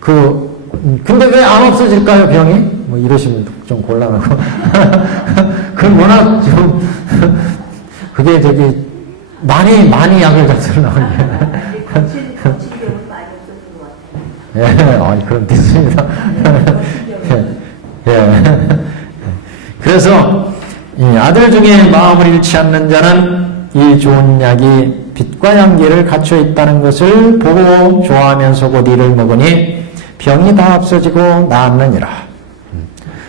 근데 왜 안 없어질까요, 병이? 뭐 이러시면 좀 곤란하고. 그건 워낙 좀, 그게 많이 약을 잡수려고. 거친 경우는 많이 없어진 것 같아요. 예, 그런 뜻입니다. 예. 그래서, 이 아들 중에 마음을 잃지 않는 자는 이 좋은 약이 빛과 향기를 갖춰 있다는 것을 보고 좋아하면서 곧 이를 먹으니 병이 다 없어지고 나았느니라.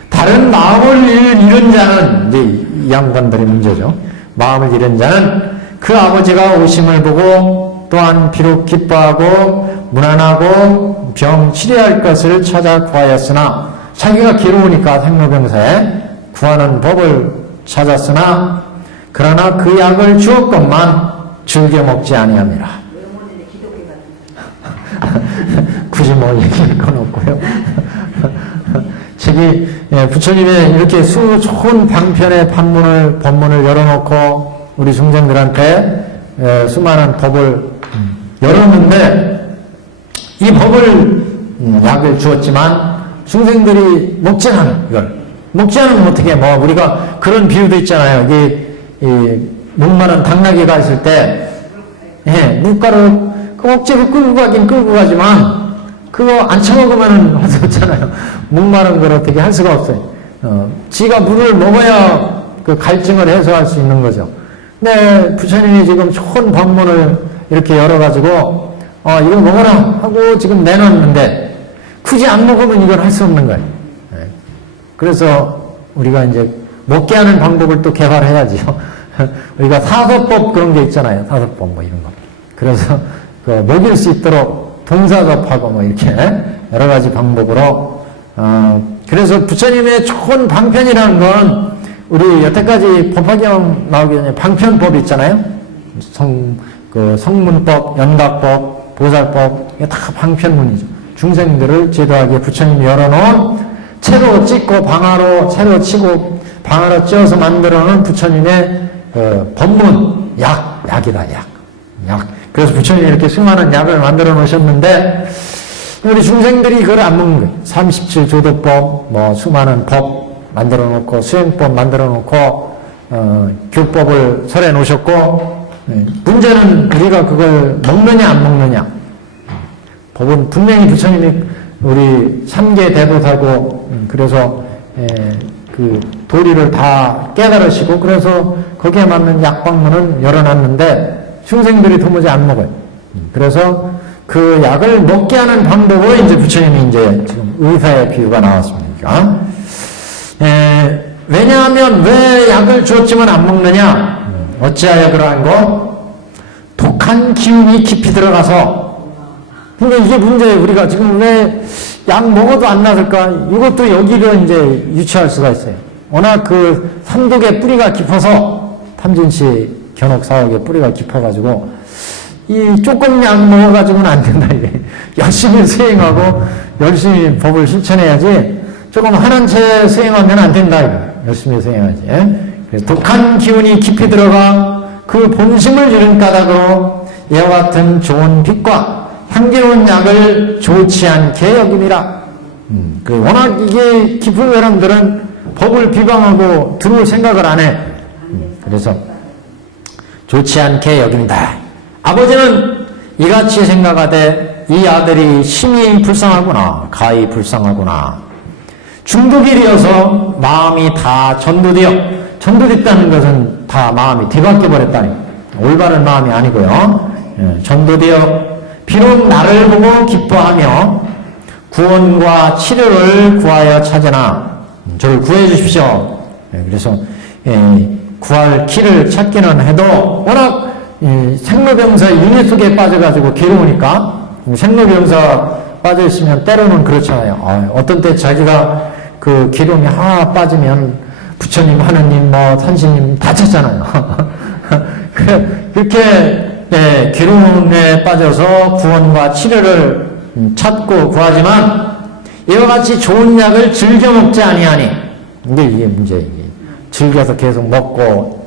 다른 마음을 잃은 자는, 이제 이 양반들의 문제죠. 마음을 잃은 자는 그 아버지가 오심을 보고 또한 비록 기뻐하고 무난하고 병 치료할 것을 찾아 구하였으나 자기가 괴로우니까 생로병사에 구하는 법을 찾았으나 그러나 그 약을 주었건만 즐겨 먹지 아니함이라. 굳이 뭐 얘기할 건 없고요. 저기 부처님의 이렇게 좋은 방편의 법문을 열어놓고 우리 중생들한테 수많은 법을 열었는데 이 법을 약을 주었지만 중생들이 먹지 않은 이걸 먹지 않으면 어떻게 우리가 그런 비유도 있잖아요. 목마른 당나귀가 있을 때 물가를 억지로 끌고 가긴 끌고 가지만 그거 안 처먹으면 할 수 없잖아요. 목마른 걸 어떻게 할 수가 없어요. 지가 물을 먹어야 그 갈증을 해소할 수 있는 거죠. 근데 부처님이 지금 좋은 법문을 이렇게 열어가지고 이거 먹어라 하고 지금 내놨는데 굳이 안 먹으면 이걸 할 수 없는 거예요. 그래서 우리가 이제 먹게 하는 방법을 또 개발해야지요. 우리가 사서법 그런 게 있잖아요. 사서법 뭐 이런 거. 그래서 먹일 수 있도록 동사접하고 뭐 이렇게 여러 가지 방법으로 그래서 부처님의 좋은 방편이라는 건 우리 여태까지 법화경 나오기 전에 방편법 있잖아요. 성문법, 연각법, 보살법 이게 다 방편문이죠. 중생들을 제도하기에 부처님이 열어놓은 채로 찢고 방아로 채로 치고 방아로 찧어서 만들어놓은 부처님의 법문 약이다 약. 그래서 부처님이 이렇게 수많은 약을 만들어 놓으셨는데 우리 중생들이 그걸 안 먹는 거예요. 37조도법 수많은 법 만들어 놓고 수행법 만들어 놓고 교법을 설해 놓으셨고 문제는 우리가 그걸 먹느냐 안 먹느냐. 법은 분명히 부처님이 우리 3계 대보살고 그래서 그 도리를 다 깨달으시고 그래서 거기에 맞는 약방문은 열어놨는데 중생들이 도무지 안 먹어요. 그래서 그 약을 먹게 하는 방법을 이제 부처님이 이제 지금 의사의 비유가 나왔습니다. 왜냐하면 왜 약을 주었지만 안 먹느냐? 어찌하여 그러한 거? 독한 기운이 깊이 들어가서 근데 이게 문제예요. 우리가 지금 왜 약 먹어도 안 나을까? 이것도 여기를 이제 유추할 수가 있어요. 워낙 그 삼독의 뿌리가 깊어서 탐진치 견옥 사옥의 뿌리가 깊어가지고 이 조금 약 먹어가지고는 안 된다 이게. 열심히 수행하고 열심히 법을 실천해야지 조금 한한 채 수행하면 안 된다 이거. 열심히 수행하지. 그래서 독한 기운이 깊이 들어가 그 본심을 잃은 까닭으로 이와 같은 좋은 빛과 향기로운 약을 좋지 않게 여김이라. 워낙 이게 깊은 사람들은 법을 비방하고 들어올 생각을 안 해. 그래서 좋지 않게 여긴다. 아버지는 이같이 생각하되 이 아들이 심히 불쌍하구나. 가히 불쌍하구나. 중독일이어서 마음이 다 전도됐다는 것은 다 마음이 뒤바뀌어 버렸다니. 올바른 마음이 아니고요. 전도되어 비록 나를 보고 기뻐하며 구원과 치료를 구하여 찾으나 저를 구해 주십시오. 그래서 구할 길을 찾기는 해도 워낙 생로병사 윤회 속에 빠져가지고 괴로우니까 생로병사 빠져있으면 때로는 그렇잖아요. 어떤 때 자기가 그 괴로움이 하나 빠지면 부처님, 하느님, 뭐 산신님 다 찾잖아요. 그렇게 괴로움에 빠져서 구원과 치료를 찾고 구하지만 이와 같이 좋은 약을 즐겨 먹지 아니하니 이게 문제예요. 즐겨서 계속 먹고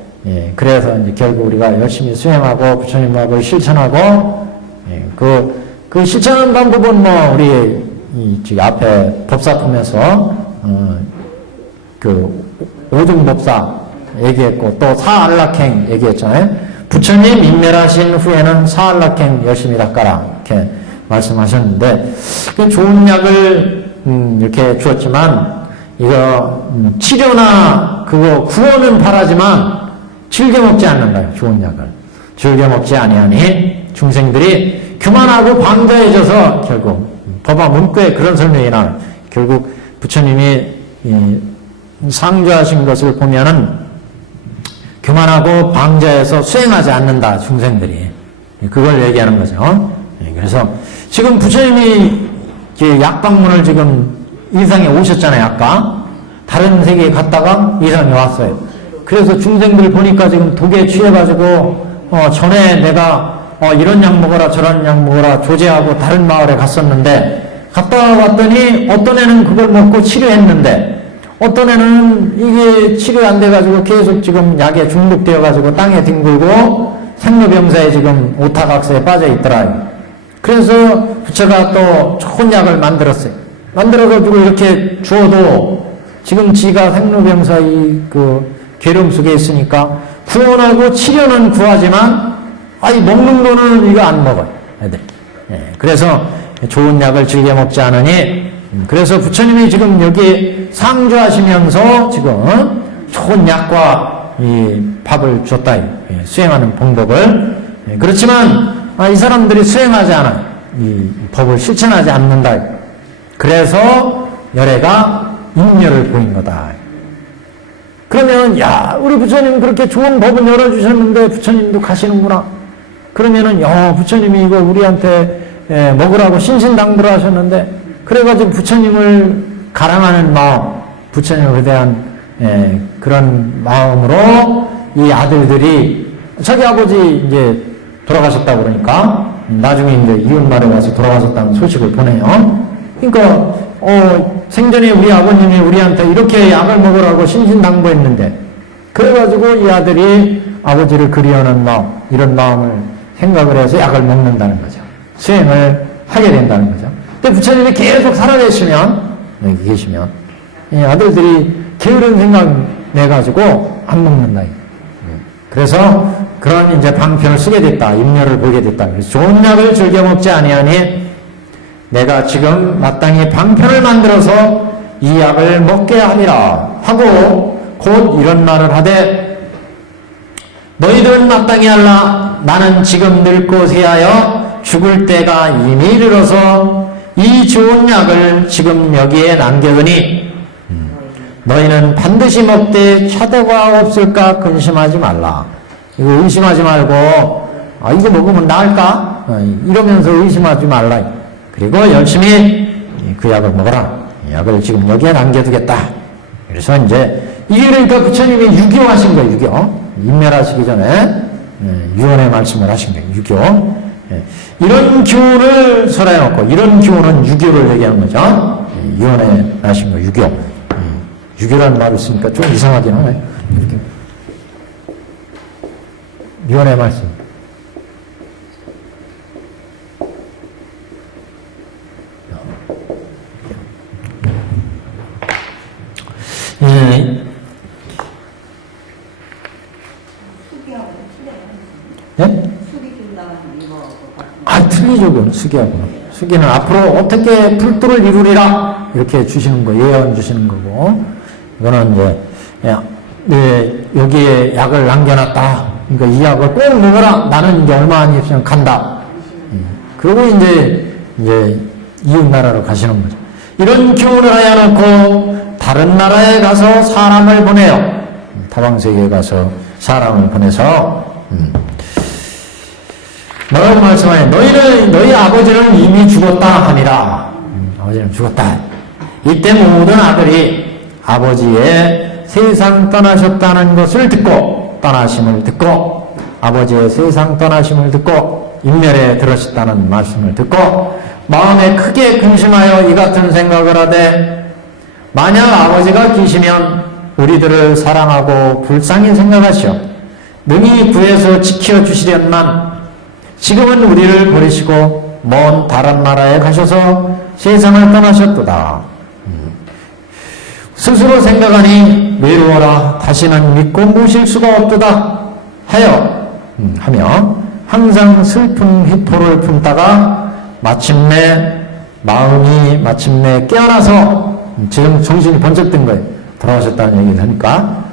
그래서 이제 결국 우리가 열심히 수행하고 부처님하고 실천하고 그 실천하는 방법은 뭐 우리 이 앞에 법사품에서 그 오중법사 얘기했고 또 사안락행 얘기했잖아요. 부처님 인멸하신 후에는 사안락행 열심히 닦아라 이렇게 말씀하셨는데 좋은 약을 이렇게 주었지만 이거 치료나 그거 구원은 바라지만 즐겨 먹지 않는다요. 좋은 약을 즐겨 먹지 아니하니 중생들이 교만하고 방자해져서 결국 법화 문구에 그런 설명이 나와요. 결국 부처님이 상주하신 것을 보면은 교만하고 방자해서 수행하지 않는다 중생들이 그걸 얘기하는 거죠. 그래서 지금 부처님이 약방문을 지금 이상에 오셨잖아요. 아까 다른 세계에 갔다가 이상에 왔어요. 그래서 중생들 보니까 지금 독에 취해가지고 전에 내가 이런 약 먹어라 저런 약 먹어라 조제하고 다른 마을에 갔었는데 갔다 왔더니 어떤 애는 그걸 먹고 치료했는데 어떤 애는 이게 치료 안 돼가지고 계속 지금 약에 중독되어가지고 땅에 뒹굴고 생로병사에 지금 오타각세에 빠져 있더라. 그래서 부처가 또 좋은 약을 만들었어요. 만들어가지고 이렇게 주어도 지금 지가 생로병사 그 괴로움 속에 있으니까 구원하고 치료는 구하지만 먹는 거는 이거 안 먹어요. 애들. 그래서 좋은 약을 즐겨 먹지 않으니 그래서 부처님이 지금 여기 상주하시면서 지금 좋은 약과 이 밥을 줬다. 수행하는 방법을. 그렇지만 이 사람들이 수행하지 않아요. 이 법을 실천하지 않는다. 그래서 열애가 인멸을 보인 거다. 그러면 우리 부처님 그렇게 좋은 법을 열어주셨는데 부처님도 가시는구나. 그러면은 부처님이 이거 우리한테 먹으라고 신신당부를 하셨는데 그래가지고 부처님을 가랑하는 마음, 부처님에 대한 그런 마음으로 이 아들들이 자기 아버지 이제 돌아가셨다고 그러니까 나중에 이제 이웃마을에 와서 돌아가셨다는 소식을 보내요. 그러니까 생전에 우리 아버님이 우리한테 이렇게 약을 먹으라고 신신당부했는데 그래가지고 이 아들이 아버지를 그리워하는 마음, 이런 마음을 생각을 해서 약을 먹는다는 거죠. 수행을 하게 된다는 거죠. 근데 부처님이 계속 살아계시면 여기 계시면 아들들이 게으른 생각 내가지고 안 먹는다. 그래서 그런 이제 방편을 쓰게 됐다. 임멸을 보게 됐다. 그래서 좋은 약을 즐겨 먹지 아니하니 내가 지금 마땅히 방편을 만들어서 이 약을 먹게 하리라 하고 곧 이런 말을 하되 너희들은 마땅히 할라. 나는 지금 늙고 쇠하여 죽을 때가 이미 이르러서 이 좋은 약을 지금 여기에 남겨두니 너희는 반드시 먹되 차대가 없을까 근심하지 말라. 이거 의심하지 말고 이거 먹으면 나을까? 이러면서 의심하지 말라. 그리고 열심히 그 약을 먹어라. 약을 지금 여기에 남겨두겠다. 그래서 이제 이게 그러니까 부처님이 유교하신 거예요. 유교. 인멸하시기 전에 유언의 말씀을 하신 거예요. 유교. 이런 교훈을 설해놓고 이런 교훈은 유교를 얘기하는 거죠. 유언에 하신 거 유교. 유교라는 말을 쓰니까 좀 이상하긴 하네. 이렇게. 유언의 말씀. 네? 틀리죠, 그건. 수기하고는. 수기는 앞으로 어떻게 풀도를 이루리라 이렇게 주시는 거, 예언 주시는 거고, 이거는 이제 여기에 약을 남겨놨다. 그러니까 이 약을 꼭 먹어라. 나는 이제 얼마 안 있으면 간다. 그리고 이제 이웃 나라로 가시는 거죠. 이런 교훈을 하여 놓고 다른 나라에 가서 사람을 보내요. 다방세계에 가서 사람을 보내서 뭐라고 말씀하냐? 너희 아버지는 이미 죽었다 하니라. 아버지는 죽었다. 이때 모든 아들이 아버지의 세상 떠나셨다는 것을 듣고, 떠나심을 듣고, 아버지의 세상 떠나심을 듣고 인멸에 들으셨다는 말씀을 듣고 마음에 크게 근심하여 이 같은 생각을 하되, 만약 아버지가 계시면 우리들을 사랑하고 불쌍히 생각하시오 능히 구해서 지켜주시련만 지금은 우리를 버리시고 먼 다른 나라에 가셔서 세상을 떠나셨도다. 스스로 생각하니 외로워라. 다시는 믿고 모실 수가 없도다 하며 항상 슬픈 회포를 품다가 마음이 마침내 깨어나서 지금 정신이 번쩍 든 거예요. 돌아오셨다는 얘기를 하니까.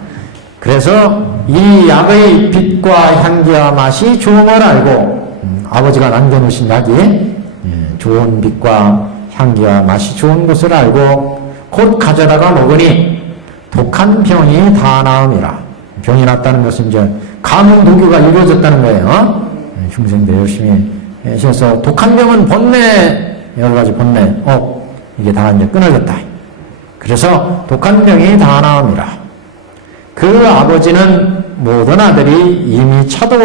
그래서 이 약의 빛과 향기와 맛이 좋은 걸 알고, 아버지가 남겨놓으신 약이 좋은 빛과 향기와 맛이 좋은 것을 알고 곧 가져다가 먹으니 독한 병이 다 나음이라. 병이 났다는 것은 이제 감흥 도교가 이루어졌다는 거예요. 중생들 열심히 하셔서 독한 병은 번뇌, 여러 가지 번뇌, 이게 다 이제 끊어졌다. 그래서 독한 병이 다 나음이라. 그 아버지는 모든 아들이 이미 차도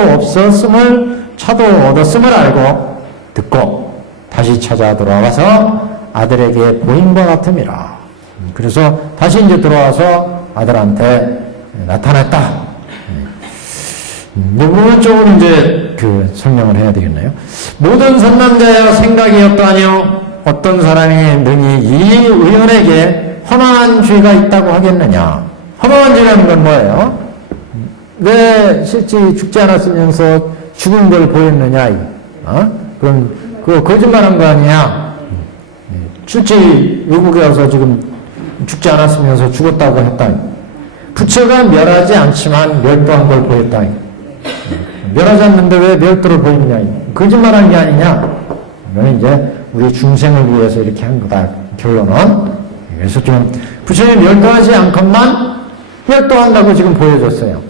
얻었음을 알고 듣고 다시 찾아 돌아와서 아들에게 보임과 같음이라. 그래서 다시 이제 들어와서 아들한테 나타났다. 이 부분 쪽으로 이제 설명을 해야 되겠네요. 모든 선남자여 생각이 어떠하뇨? 어떤 사람이 능히 이 의원에게 허망한 죄가 있다고 하겠느냐? 허망한 죄라는 건 뭐예요? 왜 실제 죽지 않았으면서 죽은 걸 보였느냐? 그럼 그거 거짓말한 거 아니야? 실제 외국에 와서 지금 죽지 않았으면서 죽었다고 했다. 부처가 멸하지 않지만 멸도한 걸 보였다. 멸하지 않는데 왜 멸도를 보이느냐? 거짓말한 게 아니냐? 이건 이제 우리 중생을 위해서 이렇게 한 거다. 결론은. 그래서 좀 부처님이 멸도하지 않건만 멸도한다고 지금 보여줬어요.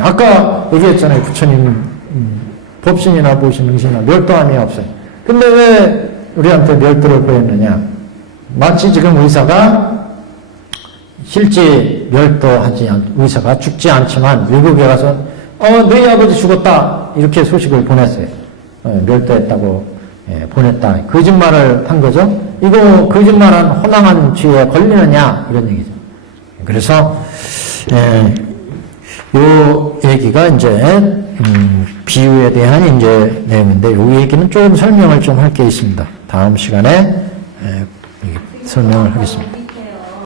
아까 얘기했잖아요. 부처님 법신이나 보신 능신이나 멸도함이 없어요. 근데 왜 우리한테 멸도를 보였느냐? 마치 지금 의사가 실제 의사가 죽지 않지만 외국에 가서 너희 아버지 죽었다 이렇게 소식을 보냈어요. 멸도했다고 보냈다. 거짓말을 한 거죠. 이거 거짓말한 허망한 죄에 걸리느냐 이런 얘기죠. 그래서 요 얘기가 이제 비유에 대한 이제 내용인데 요 얘기는 조금 설명을 좀 할 게 있습니다. 다음 시간에 설명을 하겠습니다.